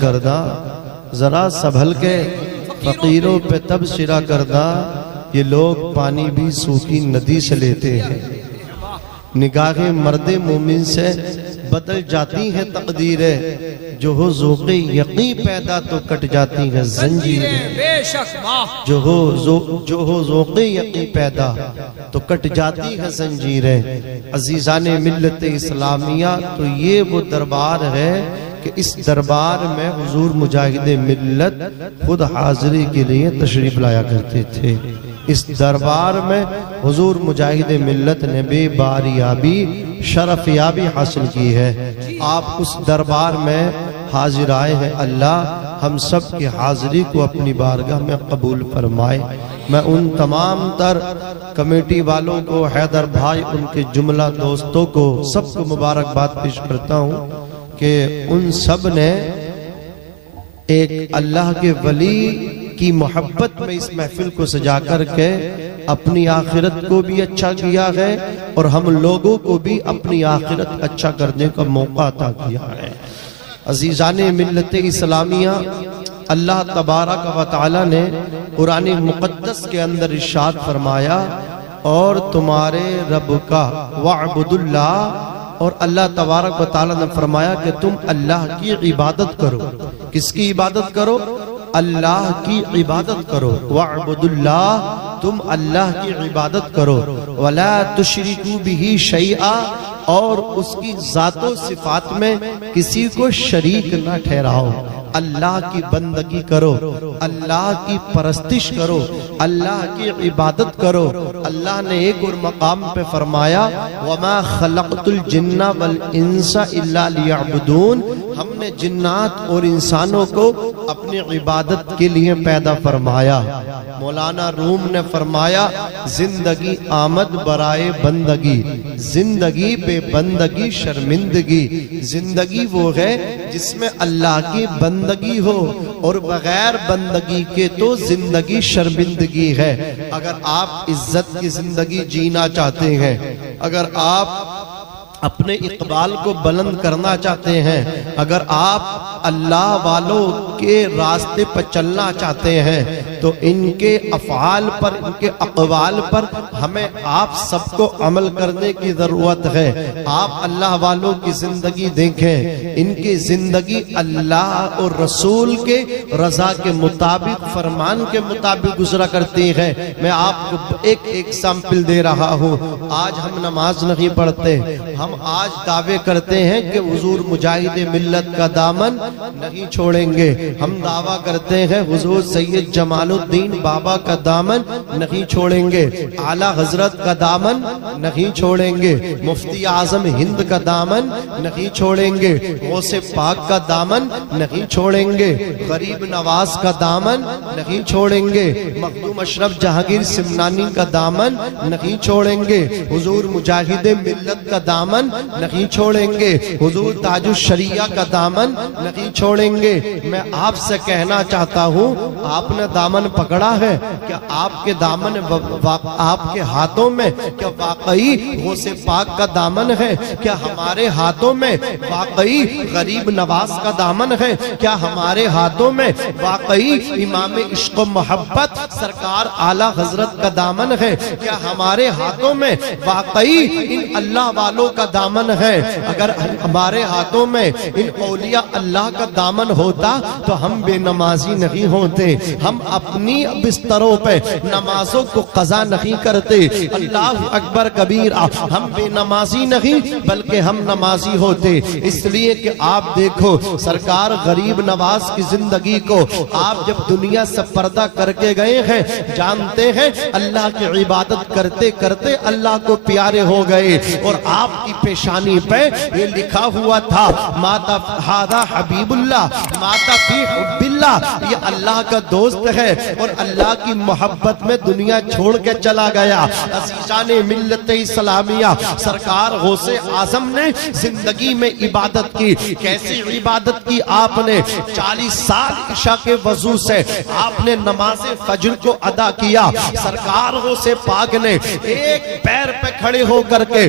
کردہ، ذرا سنبھل کے فقیروں پہ تبصرہ کردہ۔ یہ لوگ پانی بھی سوکھی ندی سے لیتے ہیں۔ نگاہیں مرد مومن سے بدل جاتی ہیں تقدیریں، جو ہو ذوق یقین پیدا تو کٹ جاتی ہیں زنجیریں۔ جو ہو ذوق یقین پیدا تو کٹ جاتی ہیں زنجیریں۔ عزیزان ملت اسلامیہ، تو یہ وہ دربار ہے کہ اس دربار میں حضور مجاہد ملت خود حاضری کے لیے تشریف لایا کرتے تھے۔ اس دربار میں حضور مجاہد ملت نے بے باریابی شرف یابی حاصل کی ہے۔ آپ اس دربار میں حاضر آئے ہیں، اللہ ہم سب کی حاضری کو اپنی بارگاہ میں قبول فرمائے۔ میں ان تمام تر کمیٹی والوں کو، حیدر بھائی، ان کے جملہ دوستوں کو، سب کو مبارکباد پیش کرتا ہوں کہ ان سب نے ایک اللہ کے ولی کی محبت میں اس محفل کو سجا کر کے اپنی آخرت کو بھی اچھا کیا ہے اور ہم لوگوں کو بھی اپنی آخرت اچھا کرنے کا موقع عطا کیا ہے۔ عزیزان ملت اسلامیہ، اللہ تبارک و تعالی نے قرآن مقدس کے اندر ارشاد فرمایا، اور تمہارے رب کا وَاعْبُدُ اللَّهَ، اور اللہ تبارک و تعالی نے فرمایا کہ تم اللہ کی عبادت کرو۔ کس کی عبادت کرو؟ اللہ کی عبادت کرو۔ وَاعْبُدُ اللَّهَ، تم اللہ کی عبادت کرو۔ وَلَا تُشْرِكُوا بِهِ شَيْئًا، اور اس کی ذات و صفات میں کسی کو شریک نہ ٹھہراؤ۔ اللہ کی بندگی کرو، اللہ کی پرستش کرو، اللہ کی عبادت کرو۔ اللہ نے ایک اور مقام پہ فرمایا، وَمَا خَلَقْتُ الْجِنَّ وَالْإِنسَ إِلَّا لِيَعْبُدُونَ، ہم نے جنات اور انسانوں کو اپنی عبادت کے لیے پیدا فرمایا۔ مولانا روم نے فرمایا، زندگی آمد برائے بندگی، زندگی بے بندگی شرمندگی۔ زندگی وہ ہے جس میں اللہ کی بندگی ہو، اور بغیر بندگی کے تو زندگی شرمندگی ہے۔ اگر آپ عزت کی زندگی جینا چاہتے ہیں، اگر آپ اپنے اقبال کو بلند کرنا چاہتے ہیں، اگر آپ اللہ والوں کے راستے پر چلنا چاہتے ہیں، تو ان کے افعال پر، ان کے اقوال پر ہمیں آپ سب کو عمل کرنے کی ضرورت ہے۔ آپ اللہ والوں کی زندگی دیکھیں، ان کی زندگی اللہ اور رسول کے رضا کے مطابق، فرمان کے مطابق گزرا کرتی ہے۔ میں آپ کو ایک ایگزامپل دے رہا ہوں۔ آج ہم نماز نہیں پڑھتے، ہم آج دعوے کرتے ہیں کہ حضور مجاہد ملت کا دامن نہیں چھوڑیں گے۔ ہم دعویٰ کرتے ہیں حضور سید جمال الدین بابا کا دامن نہیں چھوڑیں گے، اعلیٰ حضرت کا دامن نہیں چھوڑیں گے، مفتی اعظم ہند کا دامن نہیں چھوڑیں گے، غوث پاک کا دامن نہیں چھوڑیں گے، غریب نواز کا دامن نہیں چھوڑیں گے، مخدوم اشرف جہانگیر سمنانی کا دامن نہیں چھوڑیں گے، حضور مجاہد ملت کا دامن نہیں چھوڑیں گے، حضور تاج الشریعہ کا دامن نہیں چھوڑیں گے۔ میں آپ سے کہنا چاہتا ہوں، آپ نے دامن پکڑا ہے کہ آپ کے دامن آپ کے ہاتھوں میں کیا واقعی غوث پاک کا دامن ہے؟ کیا ہمارے ہاتھوں میں واقعی غریب نواز کا دامن ہے؟ کیا ہمارے ہاتھوں میں واقعی امام عشق و محبت سرکار اعلیٰ حضرت کا دامن ہے؟ کیا ہمارے ہاتھوں میں واقعی ان اللہ والوں کا دامن ہے؟ اگر ہمارے ہاتھوں میں ان اولیاء اللہ کا دامن ہوتا تو ہم بے نمازی نہیں ہوتے، ہم اپنی بستروں پہ نمازوں کو قضا نہیں کرتے۔ اللہ اکبر کبیر، ہم بے نمازی نہیں بلکہ ہم نمازی ہوتے۔ اس لیے کہ آپ دیکھو سرکار غریب نواز کی زندگی کو آپ جب دنیا سے پردہ کر کے گئے ہیں، جانتے ہیں اللہ کی عبادت کرتے کرتے اللہ کو پیارے ہو گئے، اور آپ کی پیشانی پہ یہ لکھا ہوا تھا، ماتا ہادہ حبیب اللہ ماتا فی حب اللہ، یہ اللہ کا دوست ہے اور اللہ کی محبت میں دنیا چھوڑ کے چلا گیا۔ عزیزان ملت اسلامیہ، سرکار غوث اعظم نے زندگی میں عبادت کی۔ کیسی عبادت کی آپ نے؟ 40 سال عشاء کے وضو سے آپ نے نماز فجر کو ادا کیا۔ سرکار غوث پاک نے ایک پیر پہ کھڑے ہو کر کے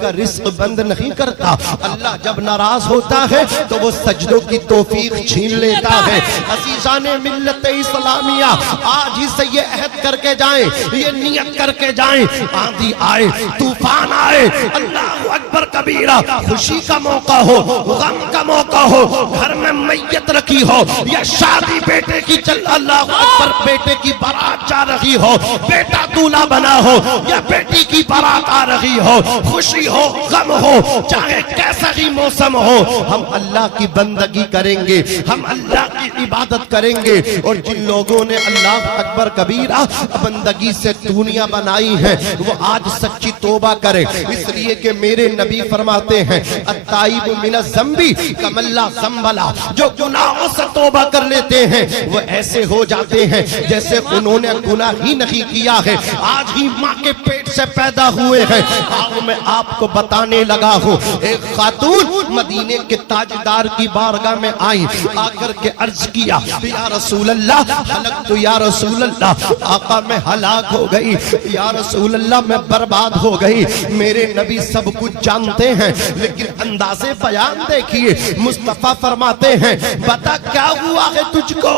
کا رزق بند نہیں کرتا. اللہ جب ناراض ہوتا ہے تو وہ سجدوں کی توفیق چھین لیتا ہے. عزیزان ملت اسلامیہ آج ہی سے یہ عہد کر کے جائیں, یہ نیت کر کے جائیں, آندھی آئے, طوفان آئے, اللہ اکبر کبیرہ, خوشی کا موقع ہو, غم کا موقع ہو, گھر میں میت رکھی ہو یا شادی بیٹے کی چل, اللہ اکبر, بیٹے کی بارات جا رہی ہو, بیٹا دولہا بنا ہو یا بیٹی کی بارات آ رہی ہو, خوشی ہو, غم ہو, چاہے کیسا ہی موسم ہو, ہم اللہ کی بندگی کریں گے, ہم اللہ کی عبادت کریں گے. اور جن لوگوں نے اللہ اکبر کبیرہ بندگی سے دنیا بنائی ہے وہ آج سچی توبہ کرے, اس لیے کہ میرے نبی فرماتے ہیں التائب من الذنب کمن لا ذنب لہ, جو گناہوں سے توبہ کر لیتے ہیں وہ ایسے ہو جاتے ہیں جیسے انہوں نے گناہ ہی نہیں کیا ہے, آج ہی ماں کے پیٹ سے پیدا ہوئے ہیں. آؤ میں آپ کو بتانے لگا ہوں, ایک خاتون مدینے کے تاجدار کی بارگاہ میں آئی, آ کر کے عرض کیا یا رسول اللہ ہلکت, یا رسول اللہ آقا میں ہلاک ہو گئی, یا رسول اللہ میں برباد ہو گئی. میرے نبی سب کچھ جانتے ہیں لیکن انداز بیان دیکھیے, مصطفیٰ فرماتے ہیں بتا کیا ہوا ہے تجھ کو.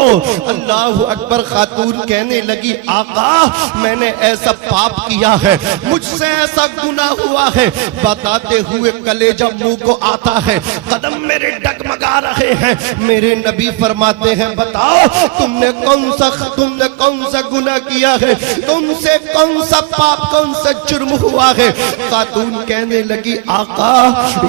اللہ اکبر, خاتون کہنے لگی آقا میں نے ایسا پاپ کیا ہے, مجھ سے ایسا گناہ ہوا ہے, بتاتے ہوئے کلیجہ منہ کو آتا ہے, قدم میرے ڈگمگا رہے ہیں. میرے نبی فرماتے ہیں بتاؤ تم نے کون سا گناہ کیا ہے, تم سے کون سا پاپ, کون سا جرم ہوا ہے. خاتون کہنے لگی آقا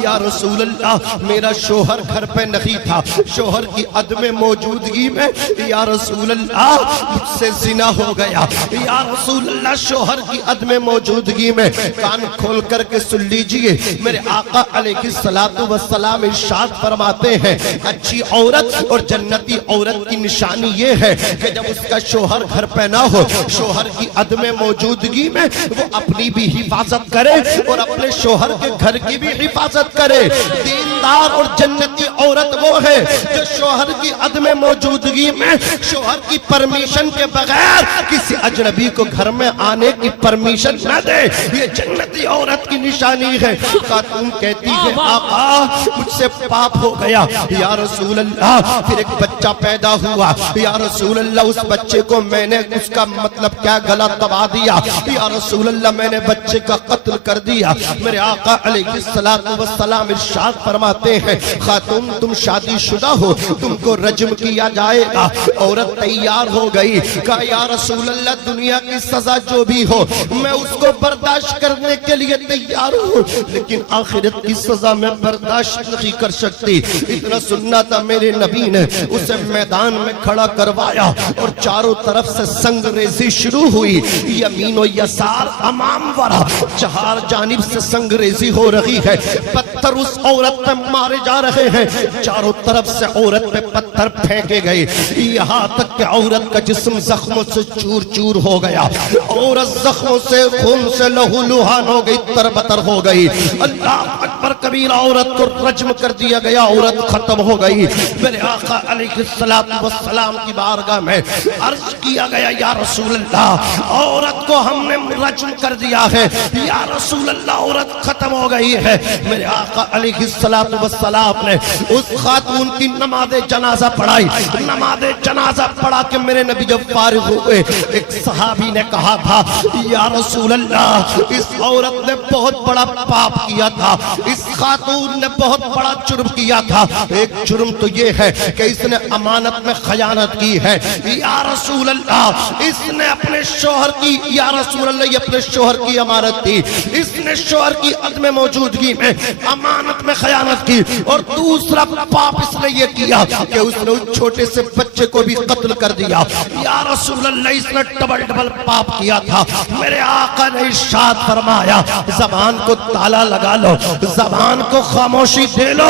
یا رسول اللہ میرا شوہر گھر پہ نہیں تھا, شوہر کی عدم موجودگی میں یا رسول اللہ مجھ سے زنا ہو گیا, یا رسول اللہ شوہر کی عدم موجودگی میں. کان کھول کر کے سن لیجئے, میرے آقا علیہ السلام ارشاد فرماتے ہیں اچھی عورت اور جنتی عورت کی نشانی یہ ہے کہ جب اس کا شوہر گھر پہ نہ ہو, شوہر کی عدم موجودگی میں وہ اپنی بھی حفاظت کرے اور اپنے شوہر کے گھر کی بھی حفاظت کرے. دیندار اور جنتی عورت وہ ہے جو شوہر کی عدم موجودگی میں شوہر کی پرمیشن کے بغیر کسی اجنبی کو گھر میں آنے کی پرمیشن نہ دے, یہ جنتی عورت کی نشانی ہے. خاتون کہتی ہے آقا مجھ سے پاپ ہو گیا, یا رسول اللہ پھر ایک بچہ پیدا ہوا, یا رسول اللہ اس بچے کو میں نے اس کا مطلب کیا گلا دبا دیا, یا رسول اللہ میں نے بچے کا قتل کر دیا. میرے آقا علیہ السلام ارشاد فرماتے ہیں خاتون تم شادی شدہ ہو, تم کو رجم کیا جائے گا. عورت تیار ہو گئی, کہا یا رسول اللہ دنیا کی سزا جو بھی ہو میں اس کو برداشت کرنے کے لیے تیار ہوں, لیکن آخرت کی سزا میں برداشت نہیں کر سکتی. اتنا سننا تھا, میرے نبی نے اسے میدان میں کھڑا کروایا اور چاروں طرف سے سنگ ریزی شروع ہوئی, یمین و یسار امام ورا چار جانب سے سنگ ریزی ہو رہی ہے. پتھر اس عورت پہ مارے جا رہے ہیں, چاروں طرف سے عورت پہ پتھر پھینکے گئے, یہاں تک کہ عورت کا جسم زخموں سے چور چور ہو گیا. عورت زخموں سے خون سے لہو لہان ہو گئی, تربتر ہو گئی. اللہ اکبر کبیرہ, عورت کو رجم کر دیا گیا, عورت ختم ہو گئی. میرے آقا علیہ السلام کی بارگاہ میں عرض کیا گیا یا رسول اللہ عورت کو ہم نے رجم کر دیا ہے, یا رسول اللہ عورت ختم ہو گئی ہے. میرے آقا علیہ السلام نے اس خاتون کی نماز جنازہ پڑھائی. نماز جنازہ پڑھا کے میرے نبی جب فارغ ہوئے, ایک صحابی نے کہا تھا یا رسول اللہ اس عورت نے بہت بڑا پاپ کیا تھا, اس خاتون نے بہت بڑا جرم کیا تھا. ایک جرم تو یہ ہے کہ اس نے امانت میں خیانت کی ہے, یا رسول اللہ اس نے اپنے شوہر کی, یا رسول اللہ یہ اپنے شوہر کی امانت تھی, اس نے شوہر کی عدم موجودگی میں امانت میں خیانت کی. اور دوسرا پاپ اس نے یہ کیا کہ اس نے اس چھوٹے سے بچے کو بھی قتل کر دیا. یا رسول اللہ اس نے ڈبل پاپ کیا تھا. میرے آقا نے ارشاد فرمایا زبان کو تالا لگا لو, زبان کو خاموشی دے لو,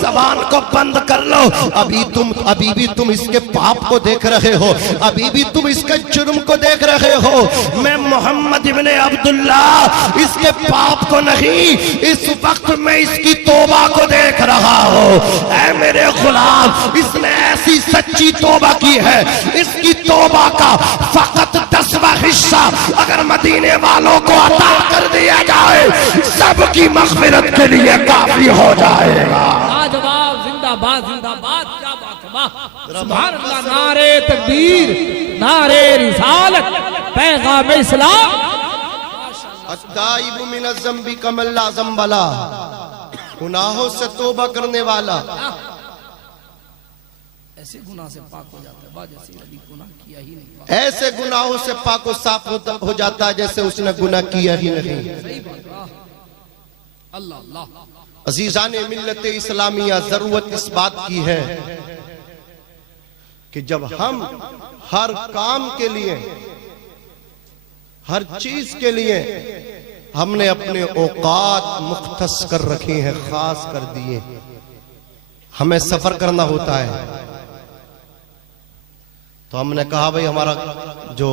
زبان کو بند کر لو. ابھی بھی تم اس کے پاپ کو دیکھ رہے ہو, ابھی بھی تم اس کے جرم کو دیکھ رہے ہو. میں محمد ابن عبداللہ اس کے پاپ کو نہیں, اس وقت میں اس کی توبہ کو دیکھ رہا ہوں. اے میرے غلام اس نے ایسی سچی توبہ کی ہے, اس کی توبہ کا فقط 10واں حصہ اگر مدینے والوں کو عطا کر دیا جائے, سب کی مغفرت کے لیے کافی ہو جائے گا۔ لاجواب، زندہ باد، زندہ باد، کیا بات ہے، واہ سبحان اللہ، نعرے تکبیر، نعرے رسالت، پیغام اسلام۔ التائب من الذنب کمن لا ذنب لہ، گناہوں سے توبہ کرنے والا ایسے گناہ سے پاک ہو جاتا ہے با جیسے ابھی گناہ کیا ہی نہیں۔ ایسے گناہوں سے پاک و صاف ہو جاتا ہے جیسے اس نے گناہ کیا ہی نہیں۔ صحیح بات، اللہ اللہ۔ عزیزان ملت اسلامیہ، ضرورت اس بات کی ہے کہ جب ہم ہر کام کے لیے، ہر چیز کے لیے ہم نے اپنے اوقات مختص کر رکھے ہیں، خاص کر دیے، ہمیں سفر کرنا ہوتا ہے تو ہم نے کہا بھئی ہمارا جو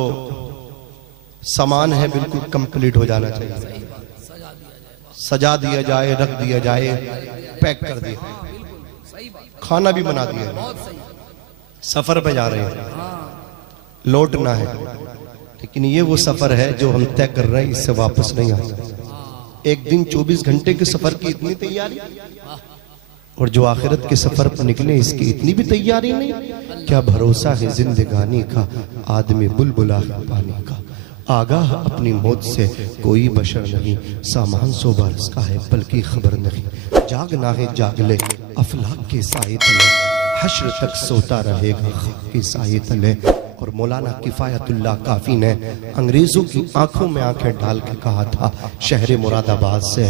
سامان ہے بالکل کمپلیٹ ہو جانا چاہیے، سجا دیا جائے، رکھ دیا جائے، پیک کر دیا، کھانا بھی بنا دیا جائے، سفر پہ جا رہے ہیں، لوٹنا ہے، لیکن یہ وہ سفر ہے جو ہم طے کر رہے ہیں، اس سے واپس نہیں آتا۔ ایک دن 24 گھنٹے کے سفر کی اتنی تیاری، اور جو آخرت کے سفر پر نکلے اس کی اتنی بھی تیاری نہیں۔ کیا بھروسہ ہے زندگانی کا، آدمی بلبلا ہے پانی کا، آگاہ اپنی موت سے کوئی بشر نہیں، سامان 100 برس کا ہے بلکہ خبر نہیں، جاگنا ہے جاگ لے افلاک کے سائے تلے، حشر تک سوتا رہے گا خاک کے سائے تلے۔ اور مولانا کفایت اللہ کافی نے انگریزوں کی آنکھوں میں آنکھیں ڈال کے کہا تھا شہر مراد آباد سے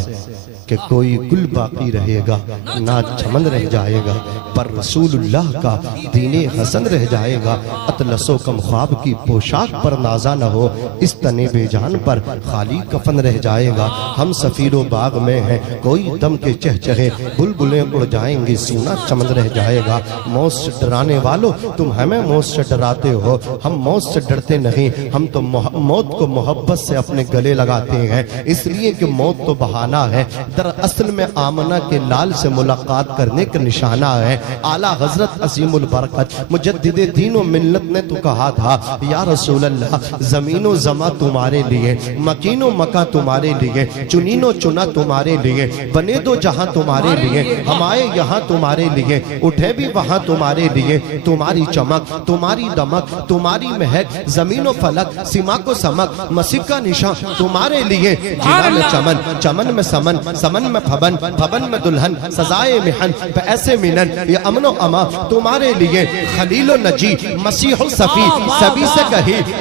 کہ کوئی گل باقی رہے گا نہ چمن رہ جائے گا، پر رسول اللہ کا دین حسن رہ جائے گا، اطلس و کم خواب کی پوشاک پر نازا نہ ہو، اس تن بے جان پر خالی کفن رہ جائے گا۔ ہم سفیر و باغ میں ہیں، کوئی دم کے چہچہے بلبلیں اڑ جائیں گی، سونا چمن رہ جائے گا۔ موت سے ڈرانے والوں تم ہمیں موت سے ڈراتے ہو، ہم موت سے ڈرتے نہیں، ہم تو موت کو محبت سے اپنے گلے لگاتے ہیں، اس لیے کہ موت تو بہانہ ہے، دراصل میں آمنہ کے لال سے ملاقات کرنے کا نشانہ ہے۔ اعلیٰ حضرت عظیم البرکت مجدد دین و ملت نے تو کہا تھا یا رسول اللہ، زمین و زماں تمہارے لیے، مکین و مکہ تمہارے لیے، چنین و چنا تمہارے لیے، بنے دو جہاں تمہارے لیے، ہم آئے یہاں تمہارے لیے، اٹھے بھی وہاں تمہارے لیے، تمہاری چمک، تمہاری دمک، تمہاری مہک، زمین و فلک، سما کو سمک، مسیح کا نشان تمہارے لیے، جنا میں چمن، چمن میں سمن، سمن میں پھبن، پھبن میں دلہن، سزائے محن پہ ایسے منن، یہ امن و اما تمہارے لیے، خلیل و نجی، مسیح و صفی، سبھی سے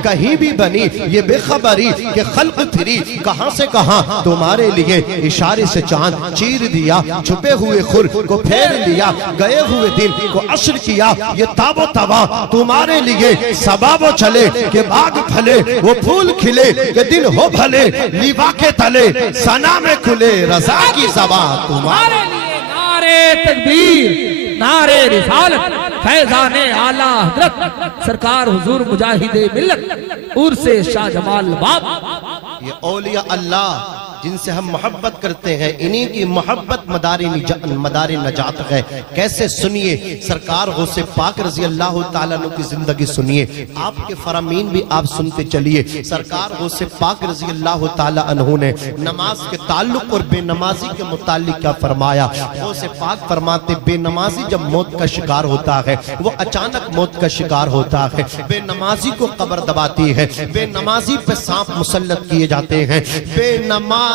کہیں بھی بنی یہ بے خبری کہ خلق پھری کہاں سے کہاں تمہارے لیے، اشارے سے چاند چیر دیا، چھپے ہوئے خل کو پھیر لیا، گئے ہوئے دن کو عشر کیا، یہ تاب و تبا تمہارے لیے، سباب و چلے کہ باغ پھلے، وہ پھول کھلے کہ دن ہو بھلے، لیوا کے تلے سنا میں کھلے، رضا کی زبان تمہارے لیے۔ نعرے تکبیر، نعرے رسالت، فیضان اعلیٰ حضرت سرکار حضور مجاہد ملت عرس شاہ جمال باب۔ یہ اولیاء اللہ جن سے ہم محبت کرتے ہیں، انہی کی محبت مدار نجات ہے۔ کیسے سنیے سرکار غوث پاک رضی اللہ تعالیٰ عنہ کی زندگی سنیے، آپ کے فرامین بھی آپ سنتے چلیے۔ سرکار غوث پاک رضی اللہ تعالیٰ عنہ نے نماز کے تعلق اور بے نمازی کے متعلق کیا فرمایا؟ غوث پاک فرماتے بے نمازی جب موت کا شکار ہوتا ہے، وہ اچانک موت کا شکار ہوتا ہے، بے نمازی کو قبر دباتی ہے، بے نمازی پہ سانپ مسلط کیے جاتے ہیں، بے نمازی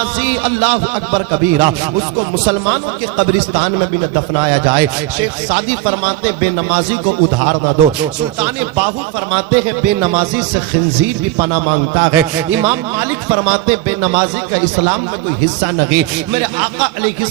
اللہ اکبر کبیرہ اس کو مسلمانوں کے قبرستان میں بھی نہ دفنایا جائے۔ شیخ سعدی فرماتے بے نمازی کو ادھار نہ دو۔ سلطان باہو فرماتے ہیں بے نمازی سے خنزیر بھی پناہ مانگتا ہے۔ امام مالک فرماتے بے نمازی کا اسلام میں کوئی حصہ نہیں۔ میرے آقا علیہ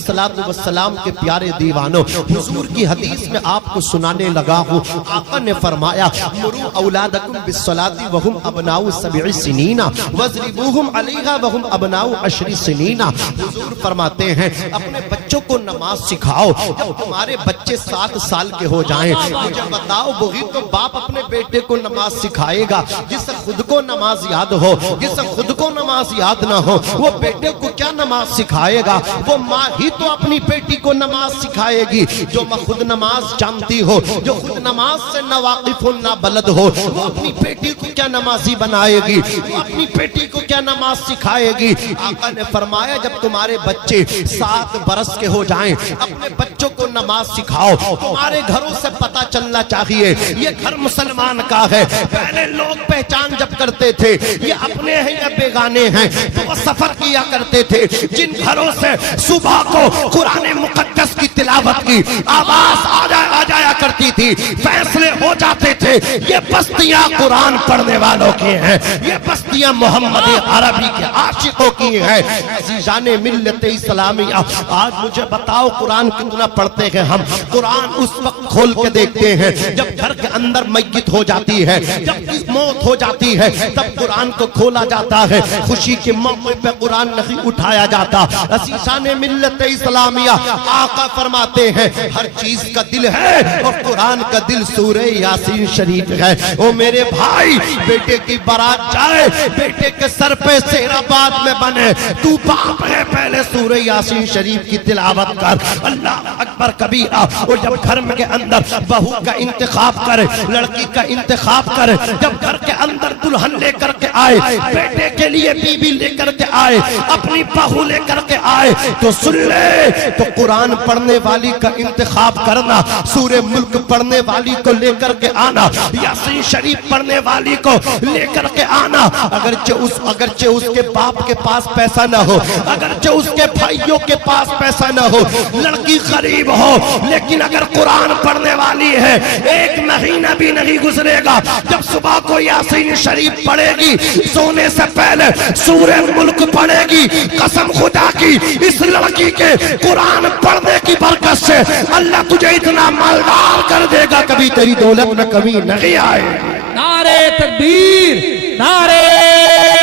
السلام کے پیارے دیوانوں، حضور کی حدیث میں آپ کو سنانے لگا ہوں۔ آقا نے فرمایا مرو اولادکم بالصلاۃ وہم ابناء 7 سنین واضربوہم علیہا وہم ابناء 10 سنین۔ حضور فرماتے ہیں اپنے بچوں کو نماز سکھاؤ، جب تمہارے بچے 7 سال کے ہو جائیں مجھے بتاؤ وہی تو باپ اپنے بیٹے کو نماز سکھائے گا جس سے خود کو نماز یاد ہو، جس سے خود کو نماز یاد نہ ہو وہ بیٹے کو کیا نماز سکھائے گا؟ وہ ماں ہی تو اپنی بیٹی کو نماز سکھائے گی۔ جو ماں خود نماز جانتی ہو، جو خود نماز سے نہ واقف نہ بلد ہو، وہ اپنی بیٹی کو کیا نمازی بنائے گی؟ وہ اپنی بیٹی کو کیا نماز سکھائے گی؟ آقا نے نے فرمایا جب تمہارے بچے 7 برس کے ہو جائیں اپنے بچوں کو نماز سکھاؤ. تمہارے گھروں سے پتہ چلنا چاہیے یہ گھر مسلمان کا ہے. پہلے لوگ پہچان جب کرتے تھے یہ اپنے ہیں یا بیگانے ہیں تو وہ سفر کیا کرتے تھے. جن گھروں سے صبح کو قرآن مقدس کی تلاوت کی آواز آ جایا کرتی تھی, فیصلے ہو جاتے تھے یہ بستیاں قرآن پڑھنے والوں کی ہیں, یہ بستیاں محمد عربی کے عاشقوں کی ہیں. عزیزان ملت اسلامیہ آج مجھے بتاؤ قرآن کتنا پڑھتے ہیں ہم؟ قرآن اس وقت کھول کے دیکھتے ہیں جب گھر کے اندر میت ہو جاتی ہے, جب موت ہو جاتی ہے تب قرآن کو کھولا جاتا ہے. خوشی کے موقع پہ قرآن نہیں اٹھایا جاتا. عزیزان ملت اسلامیہ آقا فرماتے ہیں ہر چیز کا دل ہے اور قرآن کا دل سورہ یاسین شریف ہے. او میرے بھائی, بیٹے کی بارات جائے, بیٹے کے سر پہ سہرا باد میں بنے, تو باپ ہے پہلے سورہ یاسین شریف کی تلاوت کر. اللہ اکبر کبیرہ. اور جب گھر کے اندر بہو کا انتخاب کرے, لڑکی کا انتخاب کرے, جب گھر کے اندر دلہن لے کر کے آئے, بیٹے کے لیے بیوی لے کر کے آئے, اپنی بہو لے کر کے آئے, تو سن لے تو قرآن پڑھنے والی کا انتخاب کرنا, سورہ ملک پڑھنے والی کو لے کر کے آنا, یاسین شریف پڑھنے والی کو لے کر کے آنا. اگرچہ اس کے باپ کے پاس پیسہ نہ ہو, اگرچہ اس کے بھائیوں کے پاس پیسہ نہ ہو, لڑکی غریب ہو, لیکن اگر قرآن پڑھنے والی ہے 1 مہینہ بھی نہیں گزرے گا جب صبح کو یاسین شریف پڑھے گی, سونے سے پہلے سورہ ملک پڑھے گی. قسم خدا کی اس لڑکی کے قرآن پڑھنے کی برکت سے اللہ تجھے اتنا مالدار کر دے گا کبھی تیری دولت میں کمی نہیں آئے. نعرہ تکبیر, نعرہ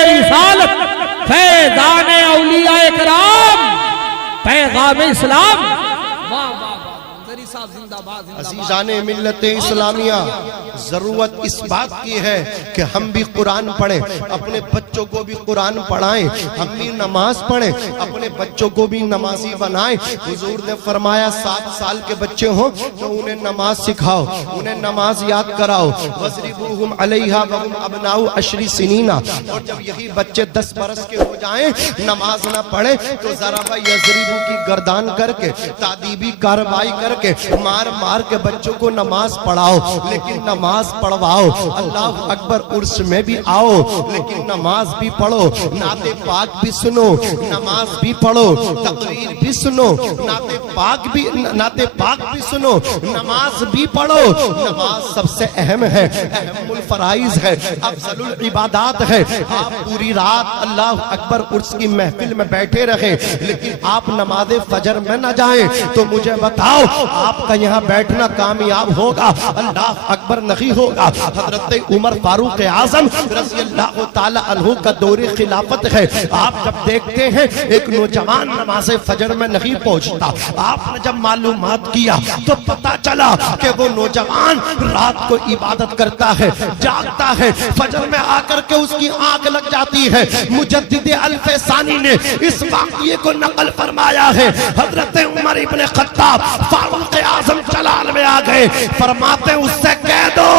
رسالت, فیضان اولیاء کرام, پیغام اسلام. عزیزان ملت اسلامیہ ضرورت اس بات کی ہے کہ ہم بھی قرآن پڑھیں, اپنے بچوں کو بھی قرآن پڑھائیں, ہم بھی نماز پڑھیں, اپنے بچوں کو بھی نمازی بنائیں. حضور نے فرمایا 7 سال کے بچے ہوں تو انہیں نماز سکھاؤ, انہیں نماز یاد کراؤ. وَضْرِبُوهُمْ عَلَيْهَا وَهُمْ أَبْنَاءُ 10 سِنِينَ. اور جب یہی بچے 10 برس کے ہو جائیں نماز نہ پڑھیں تو ضرب یضرب کی گردان کر کے تادیبی کارروائی کر کے مار کے بچوں کو نماز پڑھاؤ, لیکن نماز پڑھواؤ. اللہ اکبر, عرس میں بھی آؤ لیکن نماز بھی پڑھو, نعت پاک بھی سنو, نماز بھی پڑھو, تقریر بھی سنو, نعت پاک بھی سنو, نماز بھی پڑھو. نماز سب سے اہم ہے, اہم الفرائض ہے, افضل العبادات ہے. آپ پوری رات اللہ اکبر عرس کی محفل میں بیٹھے رہیں لیکن آپ نماز فجر میں نہ جائیں تو مجھے بتاؤ آپ کا یہاں بیٹھنا کامیاب ہوگا؟ اللہ اکبر نہیں ہوگا. حضرت عمر فاروق اعظم رضی اللہ تعالی عنہ کا دور خلافت ہے. آپ جب دیکھتے ہیں ایک نوجوان نماز فجر میں نہیں پہنچتا, آپ نے جب معلومات کیا تو پتا چلا کہ وہ نوجوان رات کو عبادت کرتا ہے, جاگتا ہے, فجر میں آ کر کے اس کی آنکھ لگ جاتی ہے. مجدد الف ثانی نے اس واقعے کو نقل فرمایا ہے. حضرت عمر ابن خطاب فاروق اعظم جلال میں آ گئے, فرماتے اس سے کہہ دو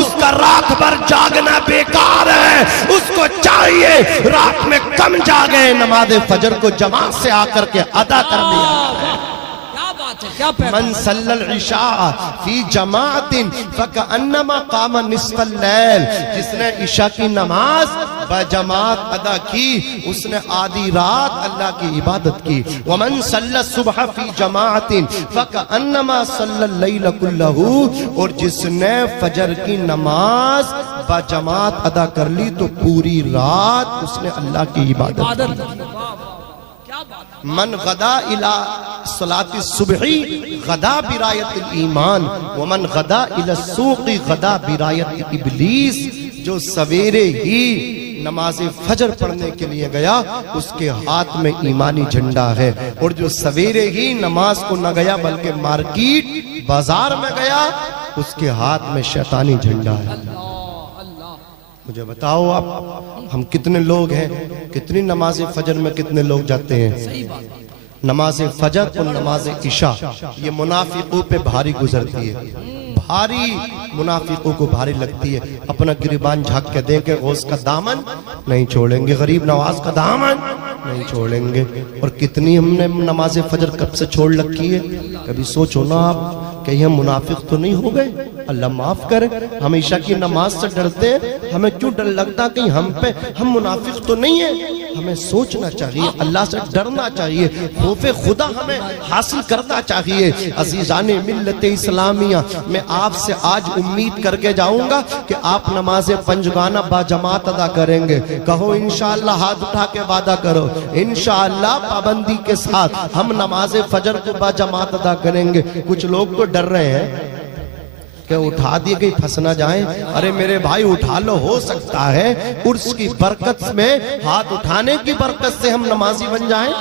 اس کا رات بھر جاگنا بیکار ہے, اس کو چاہیے رات میں کم جاگے, نماز فجر کو جماعت سے آ کر کے ادا کر دیا. من صلی العشاء فی جماعت فکأنما قام نصف اللیل, جس نے عشاء کی نماز بجماعت ادا کی اس نے آدھی رات اللہ کی عبادت کی. ومن صلی الصبح فی جماعت فکأنما صلی اللیل کلہ, اور جس نے فجر کی نماز بجماعت ادا کر لی تو پوری رات اس نے اللہ کی عبادت کی. من غدا الى صلاة الصبح غدا برایت الایمان ومن غدا الى السوق غدا برایت ابلیس. جو سویرے ہی نماز فجر پڑھنے کے لیے گیا اس کے ہاتھ میں ایمانی جھنڈا ہے, اور جو سویرے ہی نماز کو نہ گیا بلکہ مارکیٹ بازار میں گیا اس کے ہاتھ میں شیطانی جھنڈا ہے. مجھے بتاؤ آپ, ہم کتنے لوگ ہیں, کتنی نماز فجر میں کتنے لوگ جاتے ہیں؟ نماز فجر اور نماز عشاء یہ منافقوں پہ بھاری گزرتی ہے, بھاری منافقوں کو بھاری لگتی ہے. اپنا گریبان جھاک کے دیکھیں, غوث کا دامن نہیں چھوڑیں گے, غریب نواز کا دامن نہیں چھوڑیں گے۔ اور کتنی ہم نے نماز فجر کب سے چھوڑ رکھی ہے، کبھی سوچو نا آپ کہ ہم منافق تو نہیں ہو گئے؟ اللہ معاف کرے، ہمیشہ کی نماز سے ڈرتے ہیں، ہمیں کیوں ڈر لگتا کہ ہم منافق تو نہیں ہیں؟ ہمیں سوچنا چاہیے، اللہ سے ڈرنا چاہیے، خوف خدا ہمیں حاصل کرنا چاہیے۔ عزیزان ملت اسلامیہ، میں آپ سے آج امید کر کے جاؤں گا کہ آپ نماز پنجگانہ با جماعت ادا کریں گے۔ کہو انشاءاللہ، ہاتھ اٹھا کے وعدہ کرو، انشاءاللہ پابندی کے ساتھ ہم نماز فجر کو با جماعت ادا کریں گے۔ کچھ لوگ تو ڈر رہے ہیں کہ اٹھا دیے کہ پھنس نہ جائیں۔ ارے میرے بھائی اٹھا لو، ہو سکتا ہے عرس کی برکت میں، ہاتھ اٹھانے کی برکت سے ہم نمازی بن جائیں۔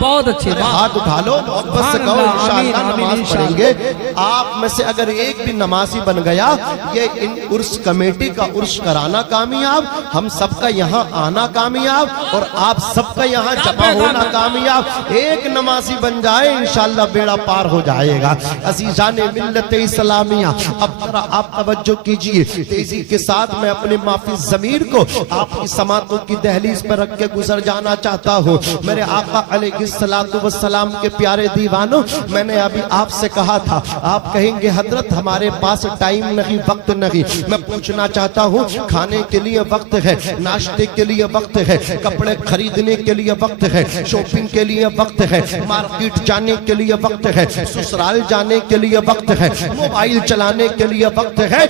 بہت اچھے، ہاتھ اٹھا لو، محبت سے کہو انشاءاللہ نماز پڑھیں گے۔ آپ میں سے اگر ایک بھی نمازی بن گیا، یہ ان عرس کمیٹی کا عرس کرانا کامیاب، ہم سب کا یہاں آنا کامیاب، اور آپ سب کا یہاں جمع ہونا کامیاب۔ ایک نمازی بن جائے انشاءاللہ بیڑا پار ہو جائے گا۔ عزیزان ملت اسلامیہ، اب ذرا آپ توجہ کیجئے، تیزی کے ساتھ میں اپنے معافی ضمیر کو آپ کی سماعتوں کی دہلیز پر رکھ کے گزر جانا چاہتا ہوں۔ میرے آقا علیہ السلام کے پیارے دیوانوں، میں نے ابھی آپ سے کہا تھا، آپ کہیں گے حضرت ہمارے پاس ٹائم نہیں، وقت نہیں۔ میں پوچھنا چاہتا ہوں، کھانے کے لیے وقت ہے، ناشتے کے لیے وقت ہے، کپڑے خریدنے کے لیے وقت ہے، شاپنگ کے لیے وقت ہے، مارکیٹ جانے کے لیے وقت ہے، سسرال جانے کے لیے وقت ہے، موبائل چلانے کے لیے وقت ہے،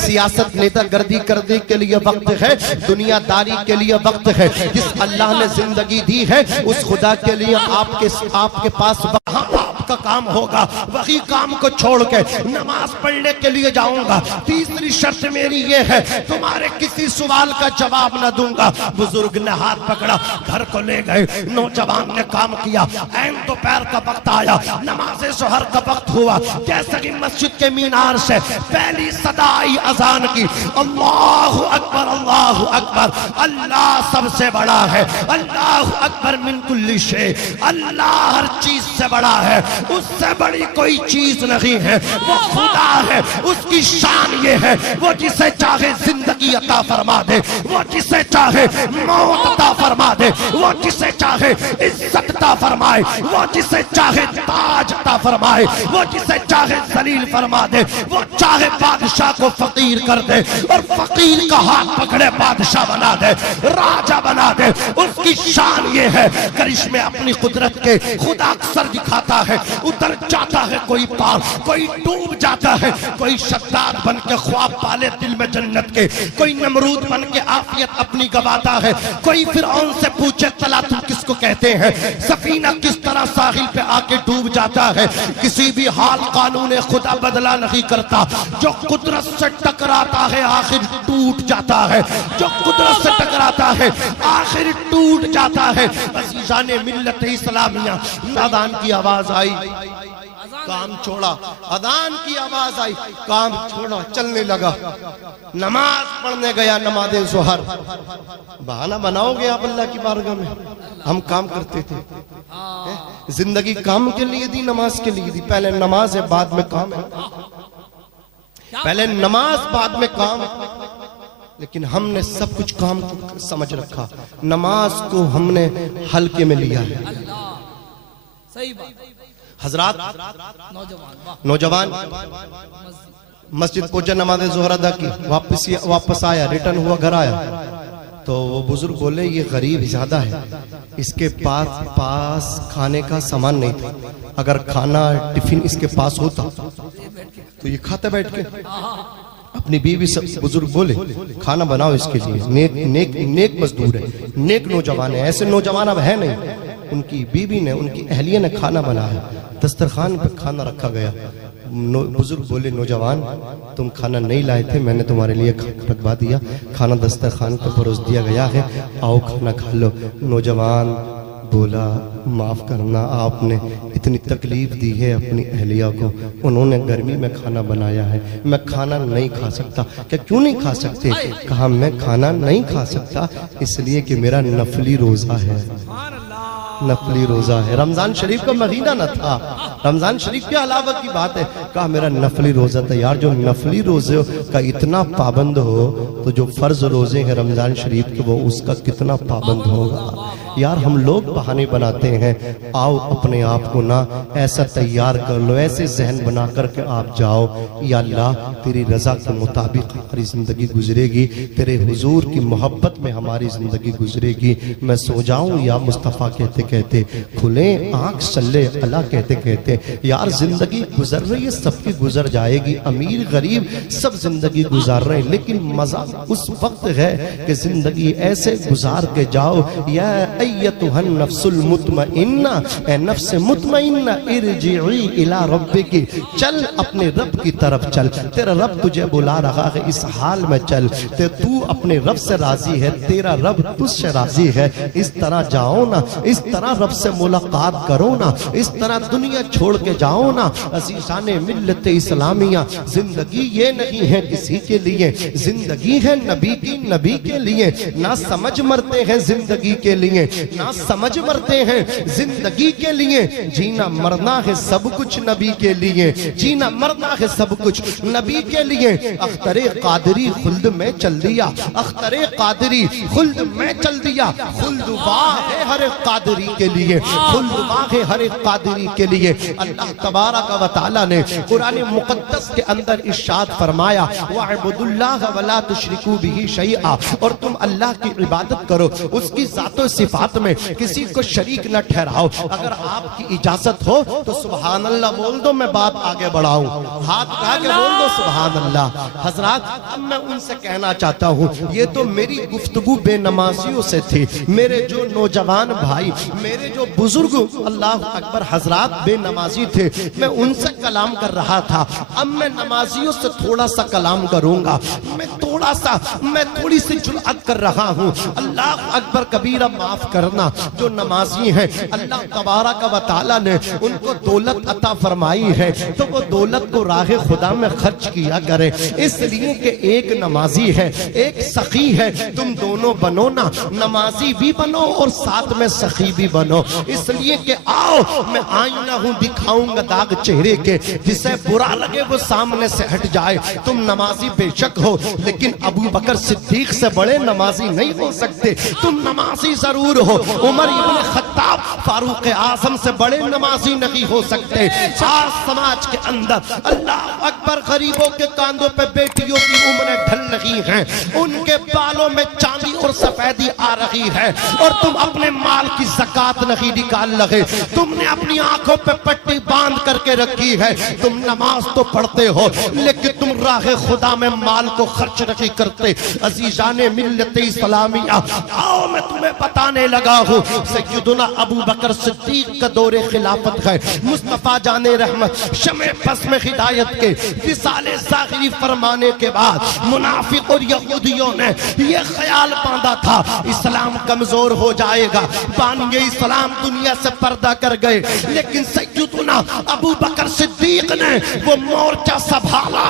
سیاست نیتا گردی کرنے کے لیے وقت ہے، دنیا داری کے لیے وقت ہے۔ جس اللہ نے زندگی دی ہے اس خدا کے لیے آپ کے پاس آپ کا کام ہوگا، وہی کام کو چھوڑ کے نماز پڑھنے کے لیے جاؤں گا۔ تیسری شرط میری یہ ہے، تمہارے کسی سوال کا جواب نہ دوں گا۔ بزرگ نے ہاتھ پکڑا، گھر کو لے گئے، نوجوان نے کام کیا، عین دوپہر کا وقت آیا، نماز ظہر کا وقت ہوا، جیسا کہ مسجد کے مینار سے پہلی صدا آئی اذان کی، اللہ اکبر اللہ اکبر، اللہ سب سے بڑا ہے، اللہ اکبر من کل شیء، اللہ ہر چیز سے بڑا ہے، اس سے بڑی کوئی چیز نہیں ہے، وہ خدا ہے، اس کی شان یہ ہے، وہ جسے چاہے زندگی عطا فرما دے، وہ جسے چاہے موت عطا فرما دے، وہ جسے چاہے عزت عطا فرمائے، وہ جسے چاہے تاج عطا فرمائے، وہ جسے چاہے ذلیل فرما دے، وہ چاہے بادشاہ کو فقیر کر دے اور فقیر کا ہاتھ پکڑے بادشاہ بنا دے، راجہ بنا دے۔ اس کی شان یہ ہے، کرشمے اپنی قدرت کے خدا اکثر دکھاتا ہے، اتر جاتا ہے کوئی پار، کوئی ڈوب جاتا ہے، کوئی شداد بن کے خواب پالے دل میں جنت کے، کوئی نمرود بن کے عافیت اپنی گواتا ہے، کوئی فرعون سے پوچھے تلاتم کس کو کہتے ہیں، سفینہ کس طرح ساحل پہ آ کے ڈوب جاتا ہے۔ کسی بھی حال قانون خدا بدلا نہیں کرتا، جو قدرت سے ٹکراتا ہے آخر ٹوٹ جاتا ہے، جو قدرت سے ٹکراتا ہے آخر ٹوٹ جاتا ہے۔ عزیزان ملت اسلامیہ، اذان کی آواز آئی، کام چھوڑا، اذان کی آواز آئی، کام چھوڑا، چلنے لگا، نماز پڑھنے گیا، نماز ظہر۔ بہانہ بناؤ گے آپ اللہ کی بارگاہ میں؟ ہم کام کرتے تھے، زندگی کام کے لیے دی، نماز کے لیے دی۔ پہلے نماز ہے، بعد میں کام ہے، پہلے نماز بعد میں کام، لیکن ہم نے سب کچھ کام کو سمجھ رکھا، نماز کو ہم نے ہلکے میں لیا ہے۔ حضرات، نوجوان مسجد پہنچا، نماز ظہر ادا کی، واپس آیا، ریٹرن ہوا، گھر آیا تو وہ بزرگ بولے یہ غریب زیادہ ہے، اس کے پاس کھانے کا سامان نہیں تھا، اگر کھانا ٹفن اس کے پاس ہوتا تو یہ کھاتا بیٹھ کے۔ اپنی بیوی سے بزرگ بولے کھانا بناؤ اس کے لیے، نیک مزدور ہے، نیک نوجوان ہے، ایسے نوجوان اب ہے نہیں۔ ان کی بیوی نے، ان کی اہلیہ نے کھانا بنایا، دسترخوان پہ کھانا رکھا گیا۔ بزرگ بولے نوجوان تم کھانا نہیں لائے تھے، میں نے تمہارے لیے رکھوا دیا، کھانا دسترخوان پہ پروس دیا گیا ہے، آؤ کھانا کھا لو۔ نوجوان بولا معاف کرنا، آپ نے اتنی تکلیف دی ہے اپنی اہلیہ کو، انہوں نے گرمی میں کھانا بنایا ہے، میں کھانا نہیں کھا سکتا۔ کہ کیوں نہیں کھا سکتے؟ کہا میں کھانا نہیں کھا سکتا اس لیے کہ میرا نفلی روزہ ہے، نفلی روزہ ہے، رمضان شریف کا مہینہ نہ تھا، رمضان شریف کے علاوہ کی بات ہے۔ کہا میرا نفلی روزہ تھا۔ یار جو نفلی روزے کا اتنا پابند ہو تو جو فرض روزے ہیں رمضان شریف کے وہ اس کا کتنا پابند ہوگا۔ یار ہم لوگ بہانے بناتے ہیں، آؤ اپنے آپ کو نہ ایسا تیار کر لو، ایسے ذہن بنا کر کے آپ جاؤ یا اللہ تیری رضا کے مطابق ہماری زندگی گزرے گی، تیرے حضور کی محبت میں ہماری زندگی گزرے گی۔ میں سو جاؤں یا مصطفیٰ کہتے کہتے، کھلیں آنکھ صلی اللہ کہتے کہتے، یار زندگی گزر رہی ہے، سب کی گزر جائے گی، امیر غریب سب زندگی گزار رہے ہیں، لیکن مزہ اس وقت ہے کہ زندگی ایسے گزار کے جاؤ۔ یا ایتھا النفس المطمئنہ، اے نفس مطمئنہ، ارجعی الی ربک، چل اپنے رب کی طرف چل، تیرا رب تجھے بلا رہا ہے، اس حال میں چل، تو اپنے رب سے راضی ہے، تیرا رب تجھ سے راضی ہے، اس طرح جاؤ نا، اس طرح رب سے ملاقات کرو نا، اس طرح دنیا چھوڑ کے جاؤ نا۔ عزیزان ملت اسلامیہ، زندگی یہ نہیں ہے کسی کے لیے، زندگی ہے نبی کی، نبی کے لیے، نہ سمجھ مرتے ہیں زندگی کے لیے، نہ سمجھ مرتے ہیں زندگی کے لیے، جینا مرنا ہے سب کچھ نبی کے لیے، جینا مرنا ہے سب کچھ نبی کے لیے۔ اختر قادری خلد میں چل دیا، اختر قادری خلد میں چل دیا، خلد واہ ہے ہر ایک قادری کے لیے، خلد واہ ہے ہر ایک قادری کے لیے۔ اللہ تبارک و تعالی نے قرآن مقدس کے اندر ارشاد فرمایا وَاعْبُدُوا اللَّهَ وَلَا تُشْرِكُوا بِهِ شَيْئًا، اور تم اللہ کی عبادت کرو، اس کی ذات و صفات میں کسی کو شریک نہ ٹھہراؤ۔ اگر آپ کی اجازت ہو تو سبحان اللہ بول دو، میں بات آگے بڑھاؤں، ہاتھ اٹھا کے بول دو سبحان اللہ۔ حضرات اب میں ان سے کہنا چاہتا ہوں، یہ تو میری گفتگو بے نمازیوں سے تھی، میرے جو نوجوان بھائی، میرے جو بزرگ اللہ اکبر حضرات بے نمازی تھے، میں ان سے کلام کر رہا تھا۔ اب میں نمازیوں سے تھوڑا سا کلام کروں گا، میں تھوڑی سی جرأت کر رہا ہوں۔ اللہ اکبر کبیرہ معاف کرنا، جو نمازی ہیں اللہ تبارک و تعالی نے ان کو دولت عطا فرمائی ہے، تو وہ دولت کو راہ خدا میں خرچ کیا کرے، اس لیے کہ ایک نمازی ہے ایک سخی ہے، تم دونوں بنو نا، نمازی بھی بنو اور ساتھ میں سخی بھی بنو، اس لیے کہ آؤ میں آئینہ ہوں، دکھاؤں گا داغ چہرے کے، جسے برا لگے وہ سامنے سے ہٹ جائے۔ تم نمازی بے شک ہو، لیکن ابو بکر صدیق سے بڑے نمازی نہیں ہو سکتے، تم نمازی ضرور ہو، عمر ابن خطاب فاروق اعظم سے بڑے نمازی نہیں ہو سکتے۔ آج سماج کے اندر اللہ اکبر غریبوں کے کاندھوں پہ بیٹیوں کی عمریں ڈھل رہی ہیں، ان کے بالوں میں چاندی اور سفیدی آ رہی ہے، اور تم اپنے مال کی زکات نہیں نکال لگے، تم نے اپنی آنکھوں پہ پٹی باندھ کر کے رکھی ہے، تم نماز تو پڑھتے ہو لیکن تم راہ خدا میں مال کو خرچ نہیں کرتے۔ عزیزان ملت اسلامیہ، آؤ میں تمہیں بتانے لگا ہوں، سیدنا ابو بکر صدیق کا دور خلافت ہے، مصطفیٰ جان رحمت شمع پسم ہدایت کے وصال ظاہری فرمانے کے بعد منافق اور یہودیوں نے یہ خیال باندھا تھا اسلام کمزور ہو جائے گا، بانیے اسلام دنیا سے پردہ کر گئے، لیکن سیدنا ابو بکر صدیق نے وہ مورچہ سنبھالا،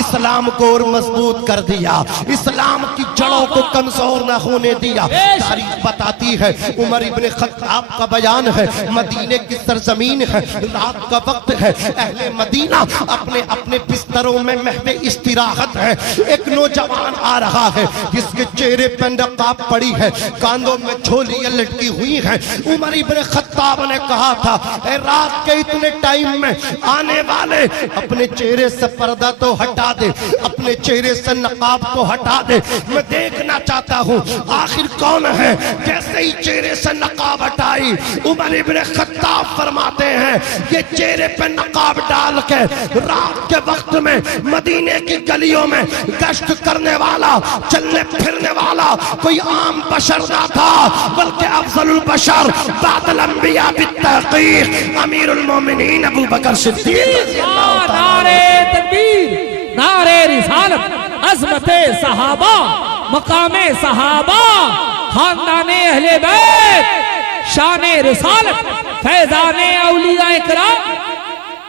اسلام کو اور مضبوط کر دیا، اسلام کی جڑوں کو کمزور نہ ہونے دیا۔ تاریخ بتاتی ہے، عمر ابن خطاب کا بیان ہے، مدینے کی سرزمین ہے، رات کا وقت ہے، اہل مدینہ اپنے اپنے بستروں میں محو استراحت ہے، ایک نوجوان آ رہا ہے جس کے چہرے پہ نقاب پڑی ہے، کاندھوں میں جھولیاں لٹکی ہوئی ہیں۔ عمر ابن خطاب نے کہا تھا اے رات کے اتنے ٹائم میں آنے والے اپنے چہرے سے پردہ تو ہٹا دے، اپنے چہرے سے نقاب تو ہٹا دے، میں دیکھنا چاہتا ہوں آخر کون ہے۔ جیسے ہی چہرے سے نقاب ہٹائی، عمر ابن خطاب فرماتے ہیں یہ چہرے پہ نقاب ڈال کے رات کے وقت میں مدینے کی گلیوں میں گشت کرنے والا، چلنے پھرنے والا کوئی عام بشر نہ تھا، بلکہ افضل البشر بعد الانبیاء بالتحقیق امیر المومنین ابو بکر صدیق۔ نعرہ تکبیر، نعرہ رسالت، عظمت صحابہ، مقام صحابہ، خاندان اہل بیت، شان رسالت، فیضان اولیاء کرام۔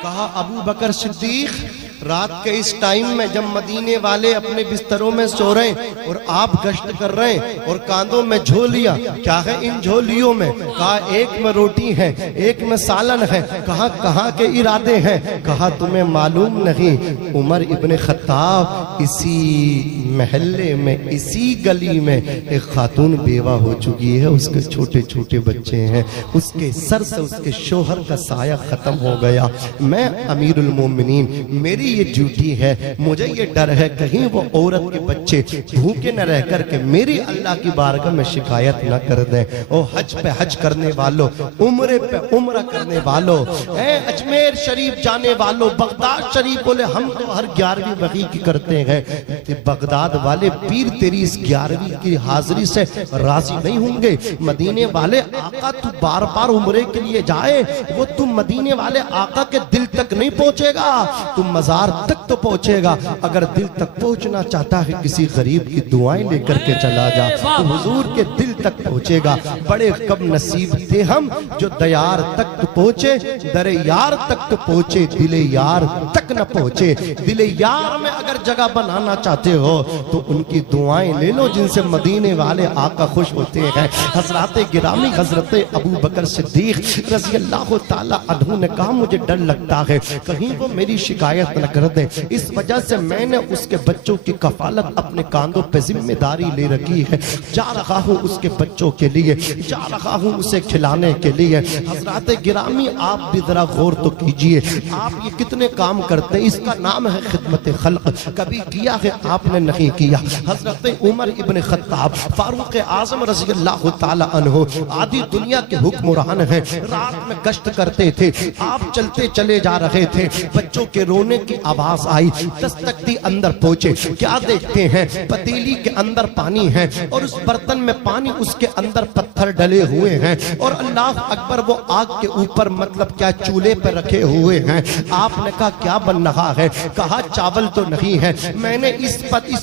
کہا ابو بکر صدیق رات کے اس ٹائم میں جب مدینے والے اپنے بستروں میں سو رہے ہیں اور آپ گشت کر رہے ہیں اور کاندھوں میں جھولیاں، کیا ہے ان جھولیوں میں؟ کہا ایک میں روٹی ہے، ایک میں سالن ہے۔ کہا کہاں کے ارادے ہیں؟ کہا تمہیں معلوم نہیں، عمر ابن خطاب اسی محلے میں، اسی گلی میں ایک خاتون بیوہ ہو چکی ہے، اس کے چھوٹے چھوٹے بچے ہیں، اس کے سر سے اس کے شوہر کا سایہ ختم ہو گیا۔ میں امیر المومنین، میری یہ ڈیوٹی ہے، مجھے یہ ڈر ہے کہیں وہ عورت کے بچے بھوکے نہ رہ کر کے میری اللہ کی بارگاہ میں شکایت نہ کر دیں۔ او حج پہ حج کرنے والوں، عمرے پہ عمرہ کرنے والوں، اے اجمیر شریف جانے والوں، بغداد شریف بولے ہم تو ہر 11ویں وقی کی کرتے ہیں، بغداد والے پیر تیری اس 11ویں کی حاضری سے راضی نہیں ہوں گے۔ مدینے والے آقا تو بار بار عمرے کے لیے جائے، وہ تم مدینے والے آقا کے دل تک نہیں پہنچے گا، تم مزار تک تو پہنچے گا۔ اگر دل تک پہنچنا چاہتا ہے کسی غریب کی دعائیں لے کر کے چلا جا، تو حضور کے دل تک پہنچے گا۔ بڑے کم نصیب تھے ہم جو دیار تک تو پہنچے، در یار تک تو پہنچے، دل یار تک نہ پہنچے۔ دل یار میں اگر جگہ بنانا چاہتے ہو تو ان کی دعائیں لے لو جن سے مدینے والے آقا خوش ہوتے ہیں۔ حضرات گرامی، حضرت ابو بکر صدیق رضی اللہ تعالی عنہ نے کہا مجھے ڈر لگتا ہے کہیں وہ میری شکایت نہ کر دیں، اس وجہ سے میں نے اس کے بچوں کی کفالت اپنے کاندھوں پہ ذمہ داری لے رکھی ہے، جا رہا ہوں اس کے بچوں کے لیے، جا رہا ہوں اسے کھلانے کے لیے۔ حضرات گرامی، آپ بھی ذرا غور تو کیجئے، آپ یہ کتنے کام کرتے ہیں، اس کا نام ہے خدمت خلق، کبھی کیا ہے آپ نے نہیں کیا۔ حضرت عمر ابن خطاب فاروق اعظم رضی اللہ تعالی عنہ آدھی دنیا کے حکمران ہیں، رات میں گشت کرتے تھے، آپ چلتے چلے جا رہے تھے، بچوں کے رونے کی آواز آئی، دستک دی، اندر پہنچے، کیا دیکھتے ہیں؟ پتیلی کے اندر پانی ہے اور اس برتن میں پانی، اس کے اندر پتھر ڈلے ہوئے ہیں اور اللہ اکبر وہ آگ کے اوپر مطلب کیا چولہے پہ رکھے ہوئے ہیں۔ آپ نے کہا کیا بن رہا ہے؟ کہا چاول تو نہیں ہے، میں نے اس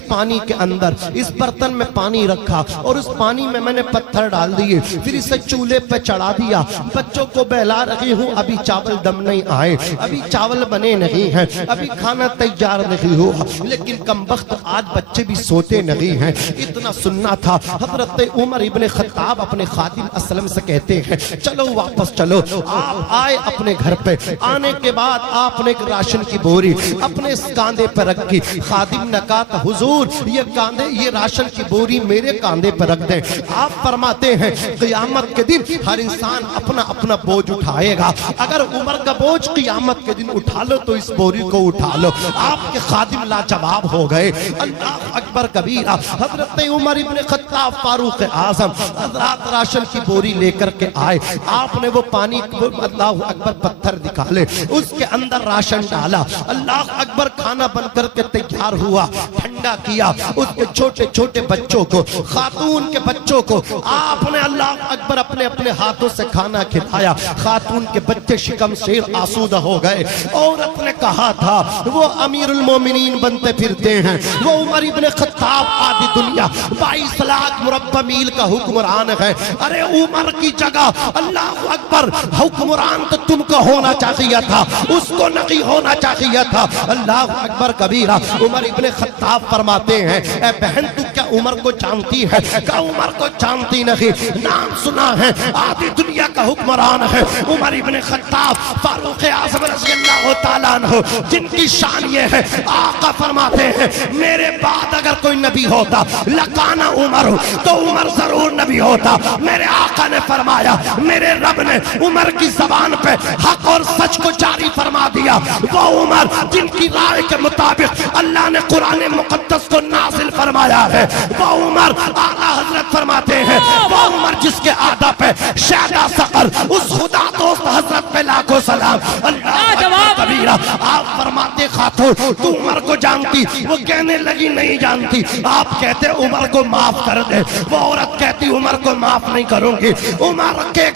پانی کے اندر اس برتن میں پانی رکھا اور اس پانی میں میں نے پتھر ڈال دیے، پھر اسے چولہے پہ چڑھا دیا، بچوں کو بہلا رہی ہوں، ابھی چاول دم نہیں آئے، ابھی چاول بنے نہیں ہیں، ابھی کھانا تیار نہیں ہوا، لیکن کم وقت آج بچے بھی سوتے نہیں ہیں۔ اتنا سننا تھا، حضرت عمر ابن خطاب اپنے خادم اسلم سے کہتے ہیں چلو واپس چلو۔ آپ آئے اپنے گھر پہ، آنے کے بعد آپ نے ایک راشن کی بوری اپنے اس کاندھے پہ رکھی، خادم نے کہا کہ حضور یہ راشن کی بوری میرے کاندھے پہ رکھ دیں۔ آپ فرماتے ہیں قیامت کے دن ہر انسان اپنا اپنا بوجھ اٹھائے گا، اگر عمر کا بوجھ قیامت کے دن اٹھا لو تو اس بوری کو اٹھا لو۔ آپ کے خادم لاجواب ہو گئے، اللہ اکبر کبیرہ۔ حضرت عمر ابن خطاب فاروق اعظم حضرات راشن کی بوری لے کر کے آئے، آپ نے وہ پانی، اللہ اکبر، پتھر نکالے، اس کے اندر راشن ڈالا، اللہ اکبر، کھانا بن کر کے تیار ہوا، ٹھنڈا کیا، اس کے چھوٹے چھوٹے بچوں کو، خاتون کے بچوں کو آپ نے اللہ اکبر اپنے اپنے ہاتھوں سے کھانا کھلایا۔ خاتون کے بچے شکم شیر آسودہ ہو گئے۔ عورت نے کہا تھا وہ امیر المومنین بنتے پھرتے ہیں، وہ عمر ابن خطاب آدھی دنیا 22 لاکھ مربع میل کا حکمران ہے، ارے عمر کی جگہ اللہ اکبر حکمران تو تم کو ہونا چاہیے تھا، اس کو نہیں ہونا چاہیے تھا۔ اللہ اکبر کبیرہ۔ عمر ابن خطاب فرماتے ہیں اے بہن تو کیا عمر کو جانتی ہے؟ کہ عمر کو جانتی نہیں، نام سنا ہے، آدھی دنیا کا حکمران ہے عمر ابن خطاب فاروق اعظم رضی اللہ تعالیٰ عنہ، جن کی شان یہ ہے آقا فرماتے ہیں میرے بعد اگر کوئی نبی ہوتا لکان عمر، تو عمر ضرور نبی ہوتا۔ میرے آقا نے فرمایا، میرے رب نے عمر کی زبان پہ حق اور سچ کو جاری فرما دیا، وہ عمر جن کی رائے کے مطابق اللہ نے قرآن مقدس کو نازل فرمایا ہے، وہ عمر اعلیٰ حضرت فرماتے ہیں، وہ عمر جس کے آدھا پہ شہدہ سقر، اس خدا دوست حضرت پہ لاکھوں سلام۔ اللہ کبیرہ۔ آپ فرماتے خاتون تو عمر کو جانتی؟ وہ کہنے لگی نہیں جانتی۔ آپ کہتے عمر کو معاف کر دے، وہ عورت کہتی عمر کو معاف نہیں کروں گی۔ عمر کے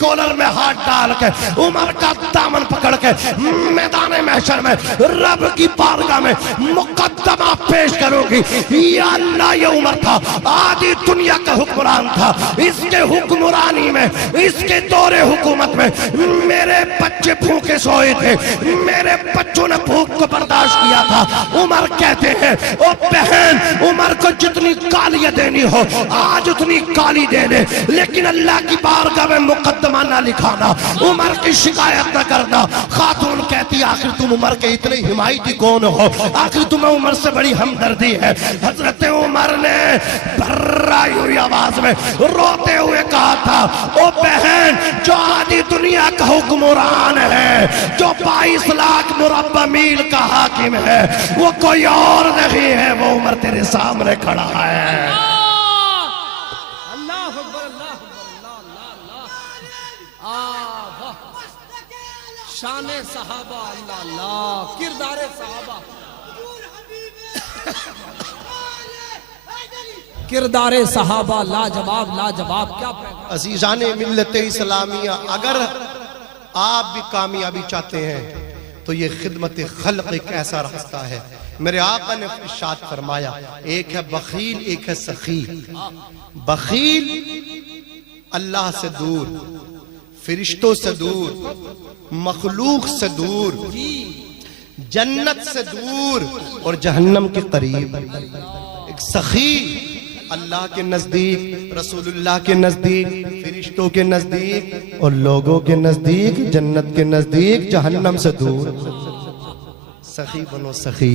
کولر میں ہاتھ ڈال کے عمر کا دامن پکڑ کے میدان محشر میں رب کی بارگاہ میں مقدمہ پیش کروں گی، یا اللہ یہ عمر تھا، آدھی دنیا کا حکمران تھا، اس کے حکمرانی میں، اس کے دور حکومت میں میرے بچے بھوکے سوئے تھے، میرے بچوں نے بھوک کو برداشت کیا تھا۔ عمر کہتے ہیں او بہن، عمر کو جتنی گالیاں دینی ہو آج اتنی گالی دے دے، لیکن اللہ کی بارگاہ میں مقدمہ نہ لکھانا، عمر کی شکایت نہ کرنا۔ خاتون کہتی آخر تم عمر کے اتنے حمایتی کون ہو، آخر تمہیں عمر سے بڑی ہمدردی ہے۔ حضرت عمر نے بھرائی ہوئی آواز میں روتے ہوئے کہا تھا او بہن، جو آدھی دنیا کا حکمران ہے، جو 22 لاکھ مربع میل کا حاکم ہے، وہ کوئی اور نہیں ہے، وہ عمر تیرے سامنے کھڑا ہے۔ اللہ اکبر، اللہ اکبر، اللہ اللہ اللہ، شان صحابہ، اللہ اللہ، کردار صحابہ، کردار صحابہ لاجواب لاجواب، کیا پیغام۔ عزیزان ملت اسلامیہ، اگر آپ بھی کامیابی چاہتے ہیں تو یہ خدمت خلق ایک ایسا راستہ ہے۔ میرے آقا نے ارشاد فرمایا، ایک ہے بخیل، ایک ہے سخی۔ بخیل اللہ سے دور، فرشتوں سے دور، مخلوق سے دور، جنت سے دور اور جہنم کے قریب۔ ایک سخی اللہ کے نزدیک، رسول اللہ کے نزدیک، فرشتوں کے نزدیک اور لوگوں کے نزدیک، جنت کے نزدیک، جہنم سے دور۔ سخی بنو، سخی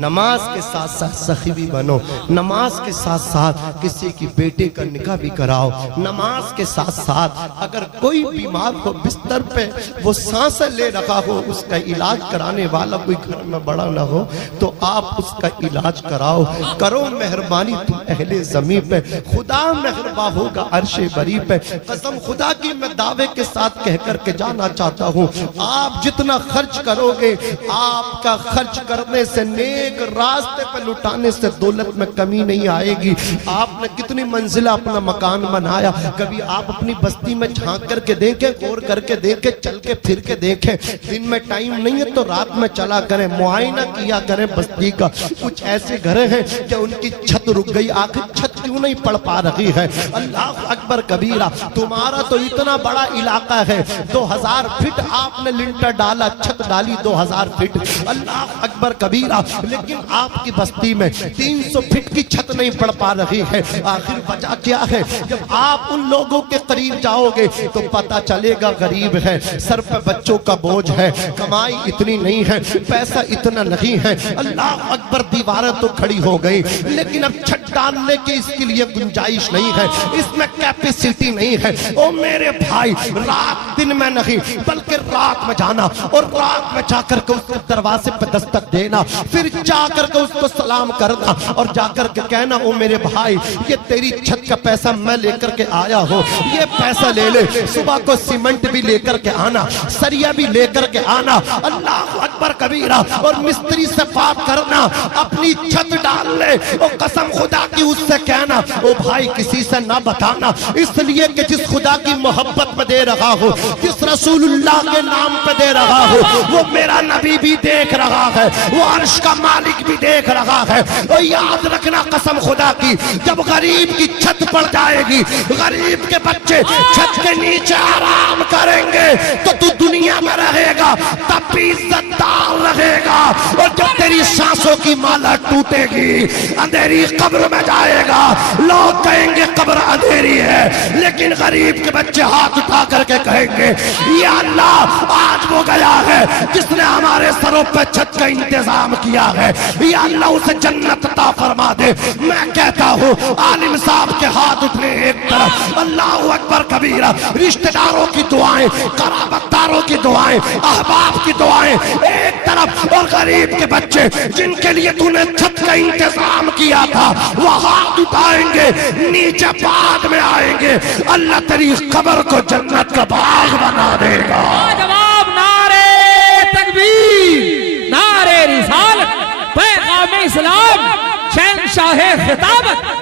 نماز کے ساتھ ساتھ سخی بھی بنو، نماز کے ساتھ ساتھ کسی کی بیٹے کا نکاح بھی کراؤ، نماز کے ساتھ ساتھ اگر کوئی بیمار ہو بستر پہ وہ سانسیں لے رہا ہو، اس کا علاج کرانے والا کوئی گھر میں بڑا نہ ہو تو آپ اس کا علاج کراؤ۔ کرو مہربانی تم اہل زمین پہ، خدا مہربان ہوگا عرش بری پہ۔ قسم خدا کی میں دعوے کے ساتھ کہہ کر کے جانا چاہتا ہوں، آپ جتنا خرچ کرو گے، آپ کا خرچ کرنے سے، نیک راستے پہ لٹانے سے دولت میں کمی نہیں آئے گی۔ آپ نے کتنی منزلہ اپنا مکان بنایا، کبھی آپ اپنی بستی میں جھانک کر کے دیکھیں، غور کر کے دیکھیں، چل کے پھر کے دیکھیں۔ دن میں ٹائم نہیں ہے تو رات میں چلا کریں، معائنہ کیا کریں بستی کا۔ کچھ ایسے گھر ہیں کہ ان کی چھت رک گئی، آخر چھت کیوں نہیں پڑ پا رہی ہے؟ اللہ اکبر کبیرہ، تمہارا تو اتنا بڑا علاقہ ہے، 2000 فٹ آپ نے لنٹر ڈالا، چھت ڈالی 2000 فٹ، اللہ اکبر کبیرہ، لیکن آپ کی بستی میں 300 فٹ کی چھت نہیں پڑ پا رہی ہے۔ آخر وجہ کیا ہے؟ جب آپ ان لوگوں کے قریب جاؤ گے تو پتہ چلے گا غریب ہے، سر پہ بچوں کا بوجھ ہے، کمائی اتنی نہیں ہے، پیسہ اتنا نہیں ہے۔ اللہ اکبر، دیواریں تو کھڑی ہو گئی لیکن اب چھت ڈالنے کے اس کے لیے گنجائش نہیں ہے، اس میں کیپیسٹی نہیں ہے۔ او میرے بھائی، رات دن میں نہیں بلکہ رات میں جانا اور رات میں جا کر کے اس کے دروازے پہ دستک دینا، پھر جا کر کے اس کو سلام کرنا اور جا کر کے کہنا او میرے بھائی، یہ تیری چھت کا پیسہ میں لے کر کے آیا ہوں، یہ پیسہ لے لے۔ صبح کو سیمنٹ بھی لے کر کے آنا، سریا بھی لے کر کے آنا، اللہ اکبر کبیرہ، اور مستری سے بات کرنا، اپنی چھت ڈال لے اور قسم خدا کی اس سے کہنا او بھائی کسی سے نہ بتانا، اس لیے کہ جس خدا کی محبت میں دے رہا ہو، جس رسول اللہ کے نام پہ دے رہا ہو، وہ میرا نبی بھی دیکھ رہا ہے، وہ عرش کا مالک بھی دیکھ رہا ہے۔ اور یاد رکھنا قسم خدا کی، جب غریب کی چھت پڑ جائے گی، غریب کے بچے چھت کے نیچے آرام کریں گے تو تو دنیا میں رہے گا تب بھی عزت دار رہے گا، اور جب تیری سانسوں کی مالا ٹوٹے گی اندھیری قبر میں جائے گا، لوگ کہیں گے قبر اندھیری ہے، لیکن غریب کے بچے ہاتھ اٹھا کر کے کہیں گے یا اللہ آج وہ گیا ہے جس نے ہمارے سروں پہ چھت کا انتظام کیا ہے، یا اللہ اسے جنت عطا فرما دے۔ میں کہتا ہوں عالم صاحب کے ہاتھ اٹھنے ایک طرف، اللہ اکبر کبیرہ، رشتہ داروں کی دعائیں، قرابت داروں کی دعائیں، احباب کی دعائیں ایک طرف، اور غریب کے بچے جن کے لیے تو نے چھت کا انتظام کیا تھا وہ ہاتھ اٹھائیں گے، نیچے بعد میں آئیں گے، اللہ تیری قبر کو جنت کا باغ بنا دے گا۔ جواب نعرے تکبیر، نعرے رسالت، پیغام اسلام، شہنشاہ خطابت،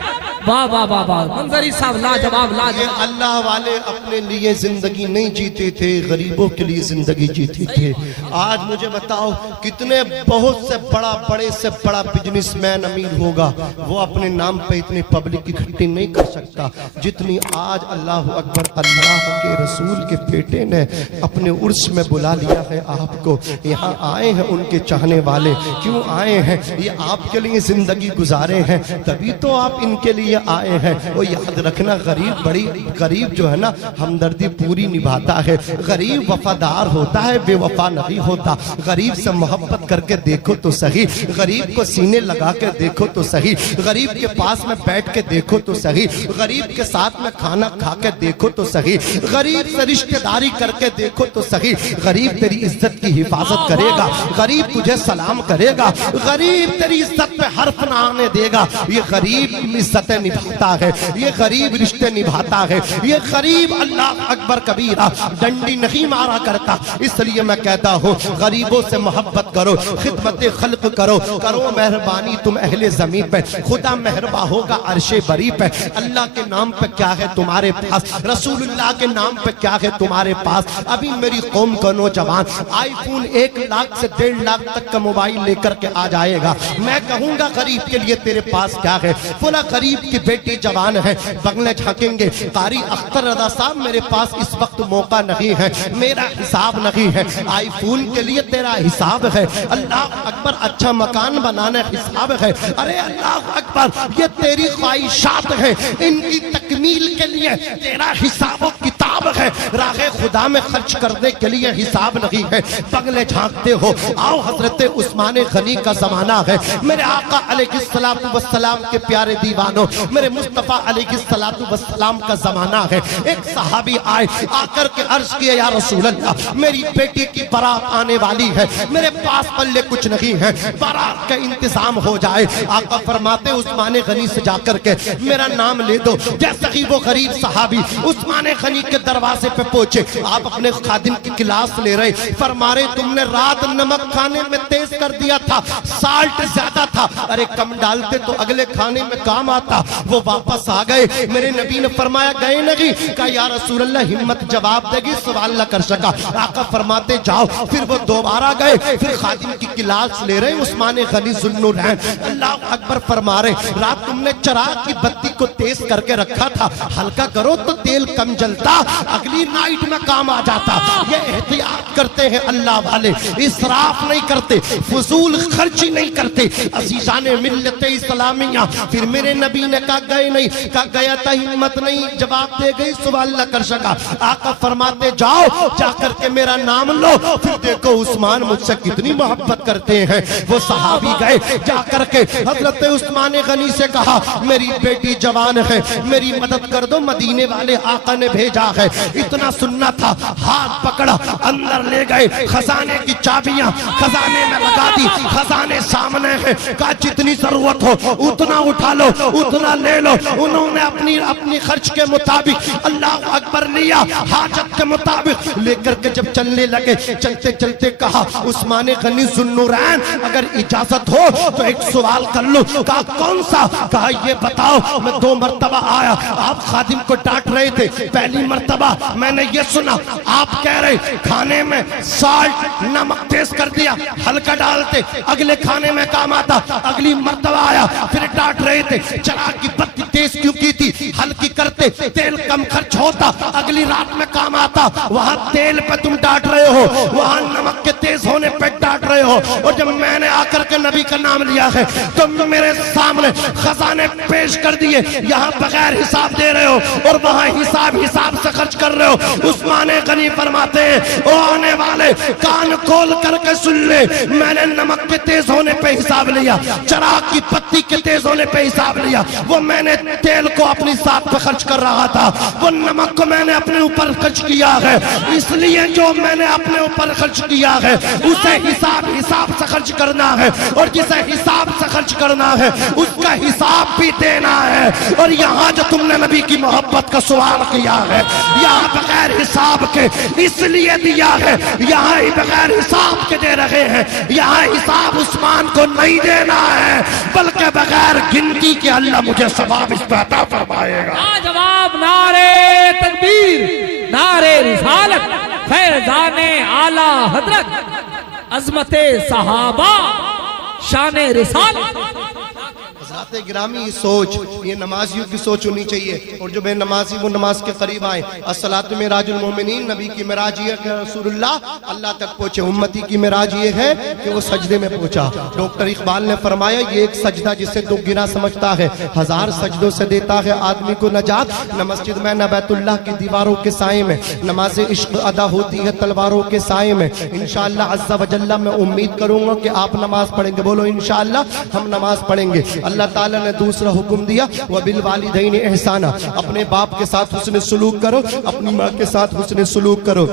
واہ واہ واہ واہ، منظری صاحب لاجواب یہ لاجواب۔ اللہ والے اپنے لیے زندگی نہیں جیتے تھے، غریبوں کے لیے زندگی جیتے تھے۔ آج مجھے بتاؤ کتنے بہت سے بڑے سے بڑا بزنس مین امیر ہوگا، وہ اپنے نام پہ اتنی پبلک اکٹھی نہیں کر سکتا جتنی آج اللہ اکبر اللہ کے رسول کے بیٹے نے اپنے عرس میں بلا لیا ہے آپ کو۔ یہاں آئے ہیں ان کے چاہنے والے، کیوں آئے ہیں؟ یہ آپ کے لیے زندگی گزارے ہیں، تبھی تو آپ ان کے لیے آئے ہیں۔ وہ یاد رکھنا غریب جو ہے نا ہمدردی پوری نبھاتا ہے، غریب وفادار ہوتا ہے، بے وفا نہیں ہوتا۔ غریب سے محبت کر کے دیکھو تو صحیح، غریب کو سینے لگا کے دیکھو تو صحیح، غریب کے پاس میں بیٹھ کے دیکھو تو صحیح، غریب کے ساتھ میں کھانا کھا کے دیکھو تو صحیح، غریب سے رشتہ داری کر کے دیکھو تو صحیح۔ غریب تیری عزت کی حفاظت کرے گا، غریب تجھے سلام کرے گا، غریب تیری عزت پہ حرف نہ آنے دے گا۔ یہ غریب عزتیں نبھاتا ہے، یہ غریب رشتے نبھاتا ہے، یہ غریب اللہ اکبر کبیرہ ڈنڈی نہیں مارا کرتا۔ اس لیے میں کہتا ہوں غریبوں سے محبت کرو، خدمت خلق کرو، کرو مہربانی تم اہل زمین پہ، خدا مہربان ہوگا عرش بری پہ۔ اللہ کے نام پہ کیا ہے تمہارے پاس، رسول اللہ کے نام پہ کیا ہے تمہارے پاس؟ ابھی میری قوم کا نوجوان آئی فون 1 لاکھ سے 1.5 لاکھ تک کا موبائل لے کر کے آ جائے گا، میں کہوں گا غریب کے لیے تیرے پاس کیا ہے؟ فلا غریب کی بیٹی جوان ہے، بغلیں جھانکیں گے، قاری اختر رضا صاحب میرے پاس اس وقت موقع نہیں ہے، میرا حساب نہیں ہے۔ آئی فون کے لیے تیرا حساب ہے، اللہ اکبر اچھا مکان بنانے حساب ہے، ارے اللہ اکبر یہ تیری خواہشات ہیں، ان کی تکمیل کے لیے تیرا حساب و کتاب ہے، راہ خدا میں خرچ کرنے کے لیے حساب نہیں ہے۔ بغلیں جھانکتے ہو، آؤ حضرت عثمان غنی کا زمانہ ہے، میرے آقا علیہ السلام کے پیارے دیوانوں، میرے مصطفیٰ علیہ السلام کا زمانہ ہے۔ ایک صحابی آئے، آ کر کے عرض کیا یا رسول اللہ میری بیٹی کی بارات آنے والی ہے، میرے پاس پلے کچھ نہیں ہے، بارات کا انتظام ہو جائے۔ آقا فرماتے عثمان غنی سے جا کر کے میرا نام لے دو۔ جیسے ہی وہ غریب صحابی عثمان غنی کے دروازے پہ پہنچے، آپ اپنے خادم کی کلاس لے رہے، فرما رہے تم نے رات نمک کھانے میں تیز کر دیا تھا، سالٹ زیادہ تھا، ارے کم ڈالتے تو اگلے کھانے میں کام آتا۔ وہ واپس آ گئے، میرے نبی نے فرمایا گئے نہیں؟ کہا یا رسول اللہ ہمت جواب دے گی، سوال نہ کر سکا۔ آقا فرماتے جاؤ۔ پھر وہ دوبارہ گئے، پھر خادم کی کلاس لے رہے عثمان غنی ذوالنورین، اللہ اکبر فرما رہے رات تم نے چراغ کی بتی کو تیز کر کے رکھا تھا، ہلکا کرو تو تیل کم جلتا، اگلی نائٹ میں کام آ جاتا۔ یہ احتیاط کرتے ہیں اللہ والے، اسراف نہیں کرتے، فضول خرچی نہیں کرتے۔ عزیزان ملت اسلامیہ، پھر میرے نبی نے کہا گئے نہیں؟ کہا گیا تھا ہمت نہیں جواب دے گئی، سوال نہ کر سکا۔ آقا فرماتے جاؤ، جا کر کے میرا نام لو۔ پھر دیکھو عثمان مجھ سے کتنی محبت کرتے ہیں۔ وہ صحابی گئے، جا کر کے حضرت عثمان غنی سے کہا میری بیٹی جوان ہے، میری مدد کر دو، مدینے والے آقا نے بھیجا ہے۔ اتنا سننا تھا، ہاتھ پکڑا، اندر لے گئے، خزانے کی چابیاں خزانے میں لگا دی، خزانے سامنے ہیں، کہا جتنی ضرورت ہو اتنا اٹھا لو، اتنا لے لو۔ انہوں نے اپنی خرچ کے مطابق اللہ اکبر لیا، حاجت کے مطابق لے کر کے جب چلنے لگے، چلتے چلتے کہا عثمان غنی ذوالنورین اگر اجازت ہو تو ایک سوال کر لوں۔ کہا کون سا؟ کہا یہ بتاؤ، میں 2 مرتبہ آیا، آپ خادم کو ڈانٹ رہے تھے، پہلی مرتبہ میں نے یہ سنا آپ کہہ رہے کھانے میں سالٹ نمک تیز کر دیا، ہلکا ڈالتے اگلے کھانے میں کام آتا۔ اگلی مرتبہ آیا، پھر ڈانٹ رہے تھے چراغ کی بتی تیز کیوں کی تھی، ہلکی کرتے تیل کم خرچ ہوتا، اگلی رات میں کام آتا۔ وہاں تیل پہ تم ڈانٹ رہے ہو، وہاں نمک کے تیز ہونے پہ ڈانٹ رہے ہو، اور جب میں نے آ کر کے نبی کا نام لیا ہے تو میرے سامنے خزانے پیش کر دیے، یہاں بغیر حساب دے رہے ہو اور وہاں حساب سے خرچ کر رہے ہو۔ عثمان غنی فرماتے ہیں او آنے والے کان کھول کر کے سن لے، میں نے نمک کے تیز ہونے پہ حساب لیا، چراغ کی پتی کے تیز ہونے پہ حساب لیا، وہ میں نے تیل کو اپنی ذات پہ خرچ کر رہا تھا، وہ نمک کو میں نے اپنے اوپر خرچ کیا ہے، اس لیے جو میں نے اپنے اوپر خرچ کیا ہے اسے حساب سے خرچ کرنا ہے، اور جسے حساب سے خرچ کرنا ہے اس کا حساب بھی دینا ہے۔ اور یہاں جو تم نے نبی کی محبت کا سوال کیا ہے، یہاں بغیر حساب کے اس لیے دیا ہے، یہاں ہی بغیر حساب کے دے رہے ہیں، یہاں حساب عثمان کو نہیں دینا ہے، بلکہ بغیر گنتی کے اللہ مجھے ثواب اس پہ عطا فرمائے گا۔ جواب نعرے تکبیر، نعرے رسالت، فیضان اعلی حضرت، عظمت صحابہ، شان رسالت۔ حضرات گرامی سوچ یہ نمازیوں کی سوچ ہونی چاہیے، اور جو بے نمازی وہ نماز کے قریب آئیں۔ الصلاۃ معراج المومنین، نبی کی معراج یہ ہے کہ رسول اللہ تک پہنچے، امتی کی معراج یہ ہے کہ وہ سجدے میں پہنچا۔ ڈاکٹر اقبال نے فرمایا یہ ایک سجدہ جسے دو گنا سمجھتا ہے، ہزار سجدوں سے دیتا ہے آدمی کو نجات۔ نہ مسجد میں نہ بیت اللہ کی دیواروں کے سائے میں نماز عشق ادا ہوتی ہے تلواروں کے سائے میں۔ انشاءاللہ عز و جل میں امید کروں گا کہ آپ نماز پڑھیں گے، بولو انشاءاللہ ہم نماز پڑھیں گے۔ اللہ تعالیٰ نے دوسرا حکم دیا وَبِالْوَالِدَيْنِ احسانا، اپنے باپ کے ساتھ حسن سلوک کرو، اپنی ماں کے ساتھ حسن سلوک کرو۔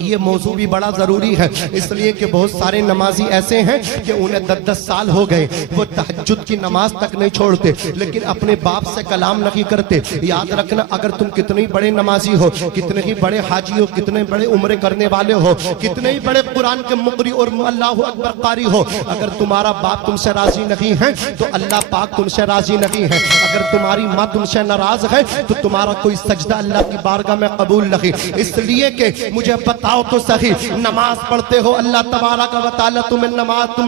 یہ موضوع بھی بڑا ضروری ہے، اس لیے کہ بہت سارے نمازی ایسے ہیں کہ انہیں 10 سال ہو گئے، وہ تہجد کی نماز تک نہیں چھوڑتے، لیکن اپنے باپ سے کلام نہیں کرتے۔ یاد رکھنا اگر تم کتنے بڑے نمازی ہو، کتنے ہی بڑے حاجی ہو، کتنے بڑے عمرے کرنے والے ہو، کتنے ہی بڑے قرآن کے مقری اور اللہ اکبر قاری ہو، اگر تمہارا باپ تم سے راضی نہیں ہے تو اللہ پاک تم سے راضی نہیں ہے۔ اگر تمہاری ماں تم سے ناراض ہے تو تمہارا کوئی سجدہ اللہ کی بارگاہ میں قبول نہیں۔ اس لیے کہ مجھے بتاؤ تو صحیح، نماز پڑھتے ہو اللہ تبارک و تعالیٰ تم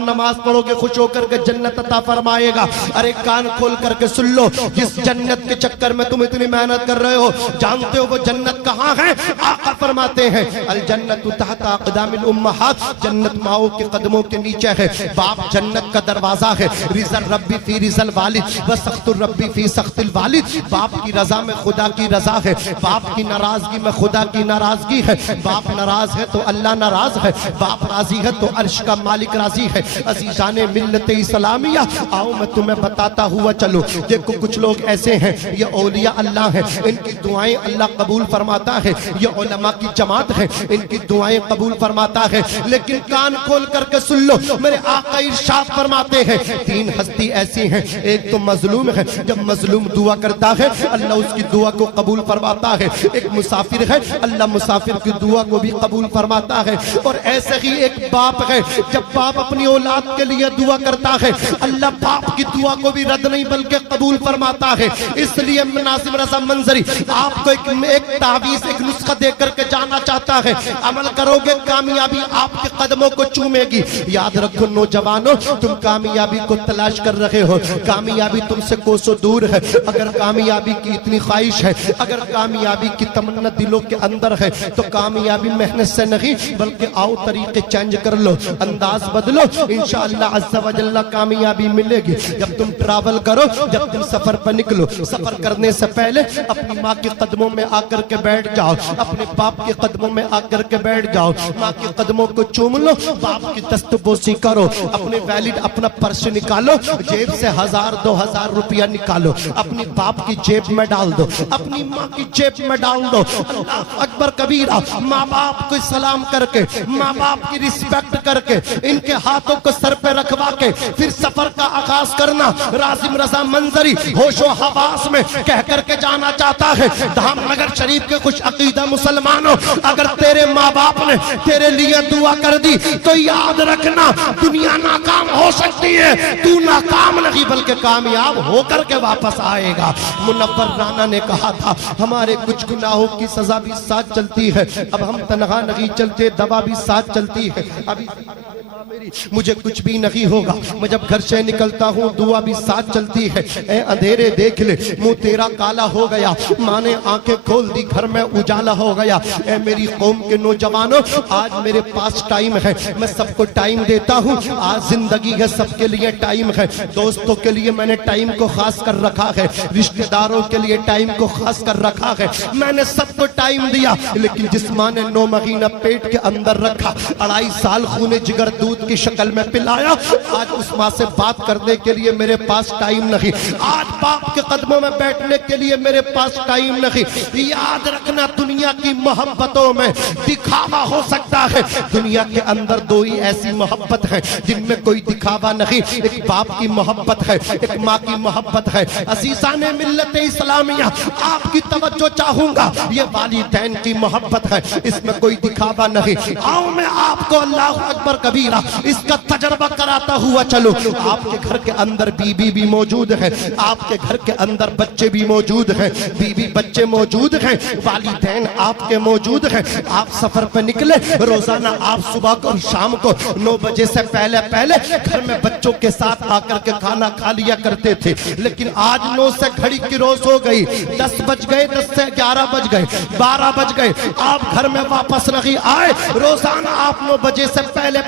نماز پڑھو گے خوش ہو کر کے جنت عطا فرمائے گا۔ ارے کان کھول کر کے سن لو، جس جنت کے چکر میں تم اتنی محنت کر رہے ہو، جانتے ہو وہ جنت کہاں ہے؟ آقا فرماتے ہیں الجنت تحت اقدام الامہات، جنت ماؤں کے قدموں کے نیچے ہے۔ باپ جنت کا دروازہ ہے۔ رضا الرب فی رضا الوالد وسخط الرب فی سخط الوالد، باپ کی رضا میں خدا کی رضا ہے، باپ کی ناراضگی میں خدا کی ناراضگی ہے۔ باپ ناراض ہے تو اللہ ناراض ہے، باپ راضی ہے تو عرش کا مالک راضی ہے۔ عزیزان ملت اسلامیہ آؤ میں تمہیں بتاتا ہوا چلو، دیکھو کچھ لوگ ایسے ہیں یہ اولیاء اللہ ہیں، ان کی دعائیں اللہ قبول فرماتا ہے، یہ علماء کی جماعت ہے، ان کی دعائیں قبول فرماتا ہے، لیکن کان کھول کر کے سن لو، میرے آقا ارشاد فرماتے ہیں 3 ہستی ایسی ہیں، ایک تو مظلوم ہے، جب مظلوم دعا کرتا ہے اللہ اس کی دعا کو قبول فرماتا ہے، ایک مسافر ہے اللہ مسافر کی دعا کو بھی قبول فرماتا ہے، اور ایسے ہی ایک باپ ہے، جب باپ اپنی اولاد کے لیے دعا کرتا ہے اللہ باپ کی دعا کو بھی رد نہیں بلکہ قبول فرماتا ہے۔ اس لیے ناظم رضا منظری آپ کو ایک تعویذ ایک نسخہ دے کر کے جانا چاہتا ہے، عمل کرو گے کامیابی آپ کے قدموں کو چومے گی۔ یاد رکھو نوجوانوں، تم کامیابی کو تلاش کر رہے ہو، کامیابی تم سے کوسوں دور ہے۔ اگر کامیابی کی اتنی خواہش ہے، اگر کامیابی کی تمنا دلوں کے اندر ہے تو کامیابی محنت سے نہیں بلکہ آؤ طریقے چینج کر لو، انداز بدلو، انشاءاللہ عز و جل کامیابی ملے گی۔ جب تم ٹریول کرو، جب تم سفر پر نکلو، سفر کرنے سے پہلے اپنی ماں کے قدموں میں آ کر کے بیٹھ جاؤ، اپنے باپ کے قدموں میں آ کر کے بیٹھ جاؤ، ماں کے قدموں کو چوم لو، باپ کی دست بوسی کرو، اپنے ویلڈ اپنا پرس نکالو، جیب سے 1000-2000 روپیہ نکالو، اپنی باپ کی جیب میں ڈال دو، اپنی ماں کی جیب میں ڈال دو۔ اللہ اکبر کبیرہ، ماں باپ کو سلام کر کے، ماں باپ کی رسپیکٹ کر کے، ان کے ہاتھوں کو سر پہ رکھوا کے پھر سفر کا آغاز کرنا۔ ناظم رضا منظری ہوش و حواس میں کہہ کر کے جانا چاہتا ہے دھام نگر شریف کے خوش عقیدہ مسلمانوں، اگر تیرے ماں باپ نے تیرے لیے دعا کر دی تو یاد رکھنا دنیا ناکام ہو سکتی ہے، تو ناکام نہیں بلکہ کامیاب ہو کر کے واپس آئے گا۔ منور رانا نے کہا تھا ہمارے کچھ گناہوں کی سزا بھی ساتھ چلتی ہے، اب ہم تنہا نہیں چلتے، دوا بھی ساتھ چلتی ہے، ابھی مجھے کچھ بھی نہیں ہوگا، میں جب گھر سے نکلتا ہوں دعا بھی ساتھ چلتی ہے، اے اندھیرے دیکھ لے منہ تیرا کالا ہو گیا، ماں نے آنکھیں کھول دی گھر میں اجالا ہو گیا۔ اے میری قوم کے نوجوانوں، آج میرے پاس ٹائم ہے، میں سب کو ٹائم دیتا ہوں، آج زندگی ہے سب کے لیے ٹائم ہے، دوستوں کے لیے میں نے ٹائم کو خاص کر رکھا ہے، رشتہ داروں کے لیے ٹائم کو خاص کر رکھا ہے، میں نے سب کو ٹائم دیا، لیکن جس ماں نے 9 مہینہ پیٹ کے اندر رکھا، 2.5 سال خون جگر دودھ کی شکل میں پلایا، آج اس ماں سے بات کرنے کے لیے میرے پاس ٹائم نہیں، آج باپ کے قدموں میں بیٹھنے کے لیے میرے پاس ٹائم نہیں۔ یاد رکھنا دنیا کی محبتوں میں دکھاوا ہو سکتا ہے، دنیا کے اندر 2 ہی ایسی محبت ہے جن میں کوئی دکھاوا نہیں، ایک باپ کی محبت ہے، ایک ماں کی محبت ہے۔ عزیزان ملت اسلامیہ آپ کی توجہ چاہوں گا، یہ والدین کی محبت ہے، اس میں کوئی دکھاوا نہیں۔ آؤ میں آپ آپ کو اللہ اکبر کبیرہ اس کا تجربہ کراتا ہوا چلو. آپ کے گھر کے اندر بیوی بھی موجود ہے, آپ کے گھر کے اندر بچے بھی موجود ہیں, بیوی بچے موجود ہیں, والدین آپ کے موجود ہیں. آپ سفر پہ نکلے, روزانہ آپ صبح کو اور شام کو 9 بجے سے پہلے گھر میں بچوں کے ساتھ آ کر کے کھانا کھا لیا کرتے تھے. لیکن آج 9 سے گھڑی کی روز ہو گئی, 10 بج گئے, 10 سے 11 بج گئے, 12 بج گئے, آپ گھر میں واپس نہیں آئے. روزانہ آپ 9 بجے سے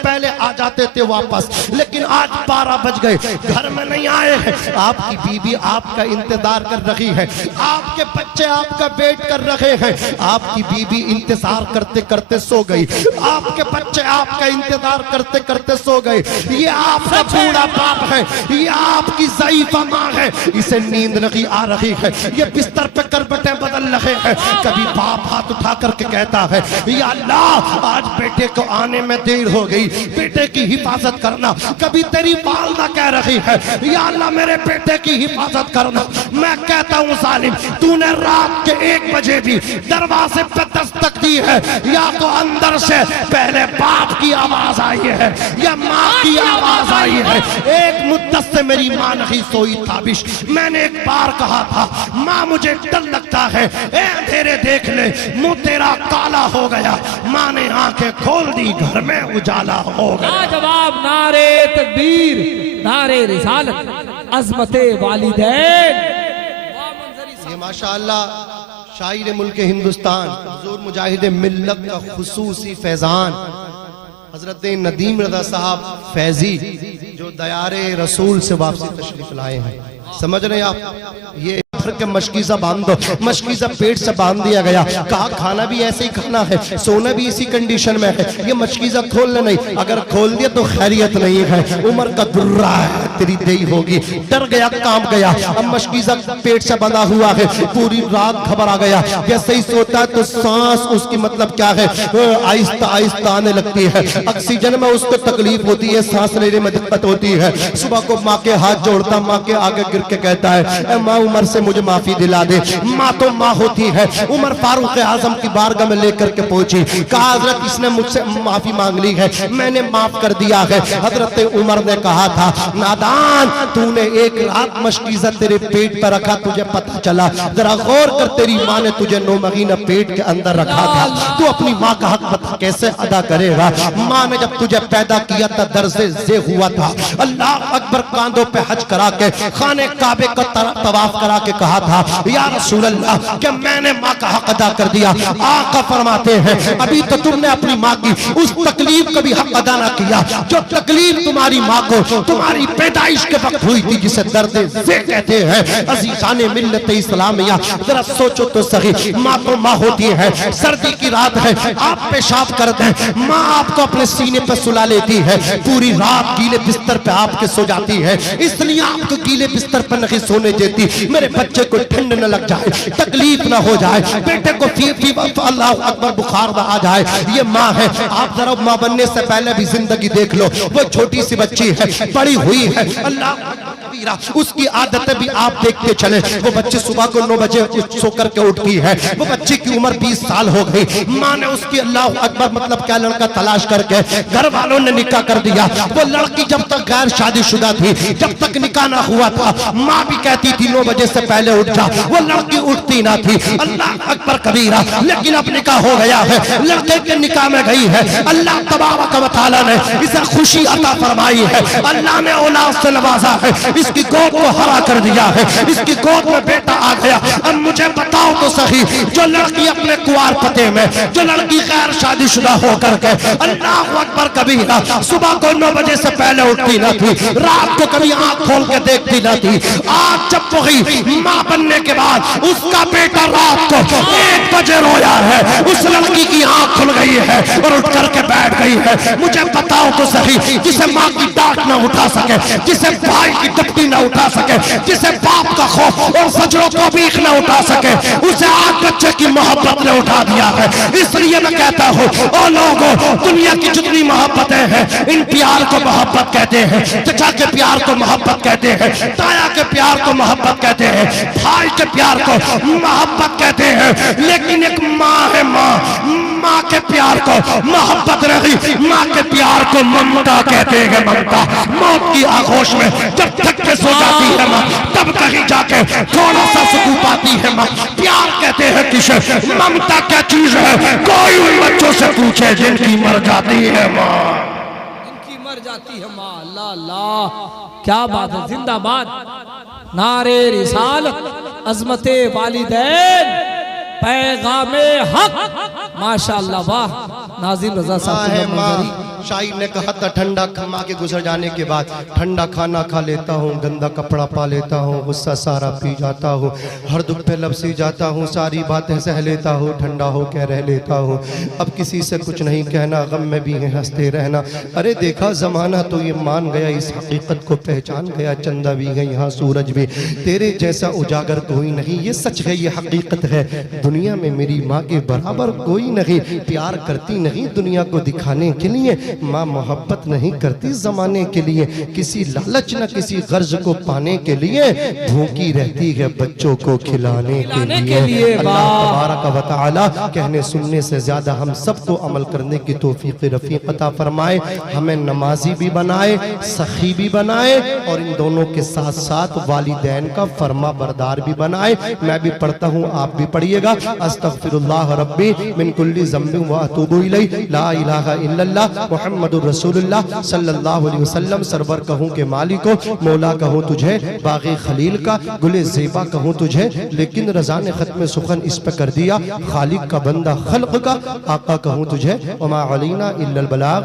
پہلے آ جاتے تھے واپس, لیکن آج 12 بج گئے, گھر میں نہیں آئے ہیں. آپ کی بیوی آپ کا انتظار کر رہی ہے, آپ کے بچے آپ کا ویٹ کر رہے ہیں. آپ کی بیوی انتظار کرتے کرتے سو گئی, آپ کے بچے آپ کا انتظار کرتے کرتے سو گئے. یہ آپ کا بوڑھا باپ ہے, یہ آپ کی ضعیفہ ماں ہے, اسے نیند نہیں آ رہی ہے, یہ بستر پہ کربٹیں بدل رہے ہیں. کبھی باپ ہاتھ اٹھا کر کے کہتا ہے یا اللہ آج بیٹے کو آنے میں دیر ہو گئی, بیٹے کی حفاظت کرنا. کبھی تیری والدہ کہہ رہی ہے یا اللہ میرے بیٹے کی حفاظت کرنا. میں کہتا ہوں ظالم, تو نے رات کے 1 بجے بھی دروازے پہ دستک دی ہے, یا تو اندر سے پہلے باپ کی آواز آئی ہے یا ماں کی آواز آئی ہے. ایک مدت سے میری ماں نہیں سوئی تابش. میں نے ایک بار کہا تھا ماں مجھے ڈر لگتا ہے, اے اندھیرے دیکھ لے منہ تیرا کالا ہو گیا. ماں نے آنکھیں کھول دی, گھر میں اجالا ہو گیا. جواب نعرے تکبیر, نعرے رسالت, عظمت والدین. یہ ماشاءاللہ شاعر ملک ہندوستان, حضور مجاہد ملت کا خصوصی فیضان حضرت ندیم رضا صاحب فیضی, جو دیار رسول سے واپسی تشریف لائے ہیں. سمجھ رہے ہیں آپ, یہ پھر کے مشکیزہ باندھ دو, مشکیزہ پیٹ سے باندھ دیا گیا, کہا کھانا بھی ایسے ہی کھانا ہے, سونا بھی اسی کنڈیشن میں ہے. یہ مشکیزہ کھولنا نہیں, اگر کھول دیا تو خیریت نہیں ہے, عمر کا درہ ہے, تیری دیئی ہوگی. ڈر گیا, کانپ گیا. اب مشکیزہ پیٹ سے بندھا ہوا ہے, پوری رات گھبرا گیا. جیسے ہی سوتا ہے تو سانس اس کی مطلب کیا ہے آہستہ آہستہ آنے لگتی ہے, آکسیجن میں اس کو تکلیف ہوتی ہے, سانس لینے میں دقت ہوتی ہے. صبح کو ماں کے ہاتھ جوڑتا, ماں کے آگے گر کے کہتا ہے اے ماں عمر سے مجھے معافی دلا دے. ماں تو ماں ہوتی ہے. عمر فاروق اعظم کی بارگاہ میں لے کر کے پہنچی, کہا حضرت اس نے مجھ سے معافی مانگ لی ہے, میں نے معاف کر دیا ہے. حضرت عمر نے کہا تھا نادان, تو نے ایک رات مشکیزہ تیرے پیٹ پر رکھا, تجھے پتہ چلا, ذرا غور کر, تیری ماں نے تجھے 9 مہینہ پیٹ کے اندر رکھا تھا, تو اپنی ماں کا حق بتا کیسے ادا کرے گا. ماں نے جب تجھے پیدا کیا تھا درز زے ہوا تھا, اللہ اکبر, کاندھوں پہ حج کرا کے خانے کعبے کا طواف کرا کے کہا تھا یا رسول اللہ کہ میں نے ماں کا حق ادا کر دیا. آقا فرماتے ہیں ابھی تو تم نے اپنی ماں کی اس تکلیف کا بھی حق ادا نہ کیا جو تکلیف تمہاری ماں کو تمہاری پیدائش کے وقت ہوئی تھی, جسے درد زے کہتے ہیں. عزیزان ملت اسلامیہ ذرا سوچو تو صحیح, ماں تو ماں ہوتی ہے, سردی کی رات ہے, آپ پیشاب کرتے ہیں, ماں آپ کو اپنے سینے پہ سلا لیتی ہے, پوری رات گیلے بستر پہ آپ کے سو جاتی ہے, اس لیے آپ کو گیلے بستر پہ نہیں سونے دیتی. میرے بچے کو ٹھنڈ نہ لگ جائے, تکلیف نہ ہو جائے, بیٹے کو اللہ اکبر بخار نہ آ جائے. یہ ماں ہے. آپ ذرا ماں بننے سے پہلے بھی زندگی دیکھ لو, وہ چھوٹی سی بچی ہے, بڑی ہوئی ہے, اللہ اس کی عادتیں بھی آپ دیکھتے چلے. وہ بچے صبح کو 9 بجے سو کر کے اٹھتی ہے, وہ بچے کی عمر 20 سال ہو گئی, ماں نے اس کی اللہ اکبر مطلب کیا لڑکا تلاش کر کے گھر والوں نے نکاح کر دیا. وہ لڑکی جب تک غیر شادی شدہ تھی, جب تک نکاح نہ ہوا تھا, ماں بھی کہتی تھی 9 بجے سے پہلے اٹھ جا, وہ لڑکی اٹھتی نہ تھی. اللہ اکبر کبیرہ. لیکن اب نکاح ہو گیا ہے, لڑکے کے نکاح میں گئی ہے, اللہ تبارک و تعالی نے اسے خوشی عطا فرمائی ہے, اللہ نے اولاد سے نوازا ہے, اس کی گود کو ہرا کر دیا ہے, اس کی گود میں بیٹا آ گیا. اب مجھے بتاؤ تو صحیح, جو لڑکی اپنے کوار پتے میں, جو لڑکی غیر شادی شدہ ہو کر کے اللہ اکبر کبیرہ صبح کو 9 بجے سے پہلے اٹھتی نہ تھی, رات کو کبھی آنکھ کھول کے دیکھتی نہ تھی, آج جب وہی ماں بننے کے بعد اس کا بیٹا رات کو 1 بجے رویا ہے, اس لڑکی کی آنکھ کھل گئی ہے اور اٹھ کر کے بیٹھ گئی ہے. مجھے بتاؤ تو صحیح, جسے ماں کی ڈانٹ نہ اٹھا سکے, جسے بھائی کی ڈپٹی نہ اٹھا سکے, جسے باپ کا خوف اور زجر و توبیخ نہ اٹھا سکے, اسے آج بچے کی محبت نے اٹھا دیا ہے. اس لیے میں کہتا ہوں او لوگوں, دنیا کی جتنی محبتیں ہیں ان پیار کو محبت کہتے ہیں, چچا کے پیار کو محبت کہتے ہیں, تایا کے پیار کو محبت کہتے ہیں, بھائی کے پیار کو محبت کہتے ہیں. لیکن ایک ماں ہے, ماں کے پیار پیار کو محبت رہی، ماں کے پیار کو ممتا کہتے ہیں، ممتا۔ موت کی آغوش میں جب تھک کے سو جاتی ہے ماں، تب کہیں جا کے تھوڑا سا سکون پاتی ہے ماں۔ پیار کہتے ہیں کسے، ممتا کیا چیز ہے؟ کوئی ان بچوں سے پوچھے جن کی مر جاتی ہے ماں، ان کی مر جاتی ہے ماں۔ اللہ اللہ، کیا بات ہے، زندہ باد، نعرے رسالت، عظمت والدین، پیغام حق، ماشاءاللہ، واہ۔ ناظم رضا صاحب ہے ماں، شاعر نے کہا تھا ٹھنڈا کھما کے گزر جانے کے بعد ٹھنڈا کھانا کھا لیتا ہوں، گندا کپڑا پا لیتا ہوں، غصہ سارا پی جاتا ہوں، ہر دکھ پہ لپسی جاتا ہوں، ساری باتیں سہ لیتا ہوں، ٹھنڈا ہو کے رہ لیتا ہوں، اب کسی سے کچھ نہیں کہنا، غم میں بھی ہے ہنستے رہنا۔ ارے دیکھا زمانہ تو یہ مان گیا، اس حقیقت کو پہچان گیا، چندہ بھی ہے یہاں سورج بھی، تیرے جیسا اجاگر کوئی نہیں، یہ سچ ہے، یہ حقیقت ہے، دنیا میں میری ماں کے برابر کوئی نہیں۔ پیار کرتی نہیں دنیا کو دکھانے کے لیے، ماں محبت نہیں کرتی زمانے کے لیے، کسی لالچ نہ کسی غرض کو پانے کے لیے، بھوکی رہتی ہے بچوں کو کھلانے کے لیے۔ اللہ تبارک و تعالی کہنے سننے سے زیادہ ہم سب کو عمل کرنے کی توفیق رفیق عطا فرمائے، ہمیں نمازی بھی بنائے، سخی بھی بنائے، اور ان دونوں کے ساتھ ساتھ والدین کا فرما بردار بھی بنائے۔ میں بھی پڑھتا ہوں، آپ بھی پڑھیے گا۔ استغفر اللہ ربی من کل ذنب و اتوب الیہ، لا الہ الا اللہ محمد رسول اللہ صلی اللہ علیہ وسلم۔ سرور کہوں کہ مالک کو، مولا کہوں تجھے، باغ خلیل کا گل زیبا کہوں تجھے، لیکن رضا نے ختم سخن اس پہ کر دیا، خالق کا بندہ خلق کا آقا کہوں تجھے، وما علینا الا البلاغ۔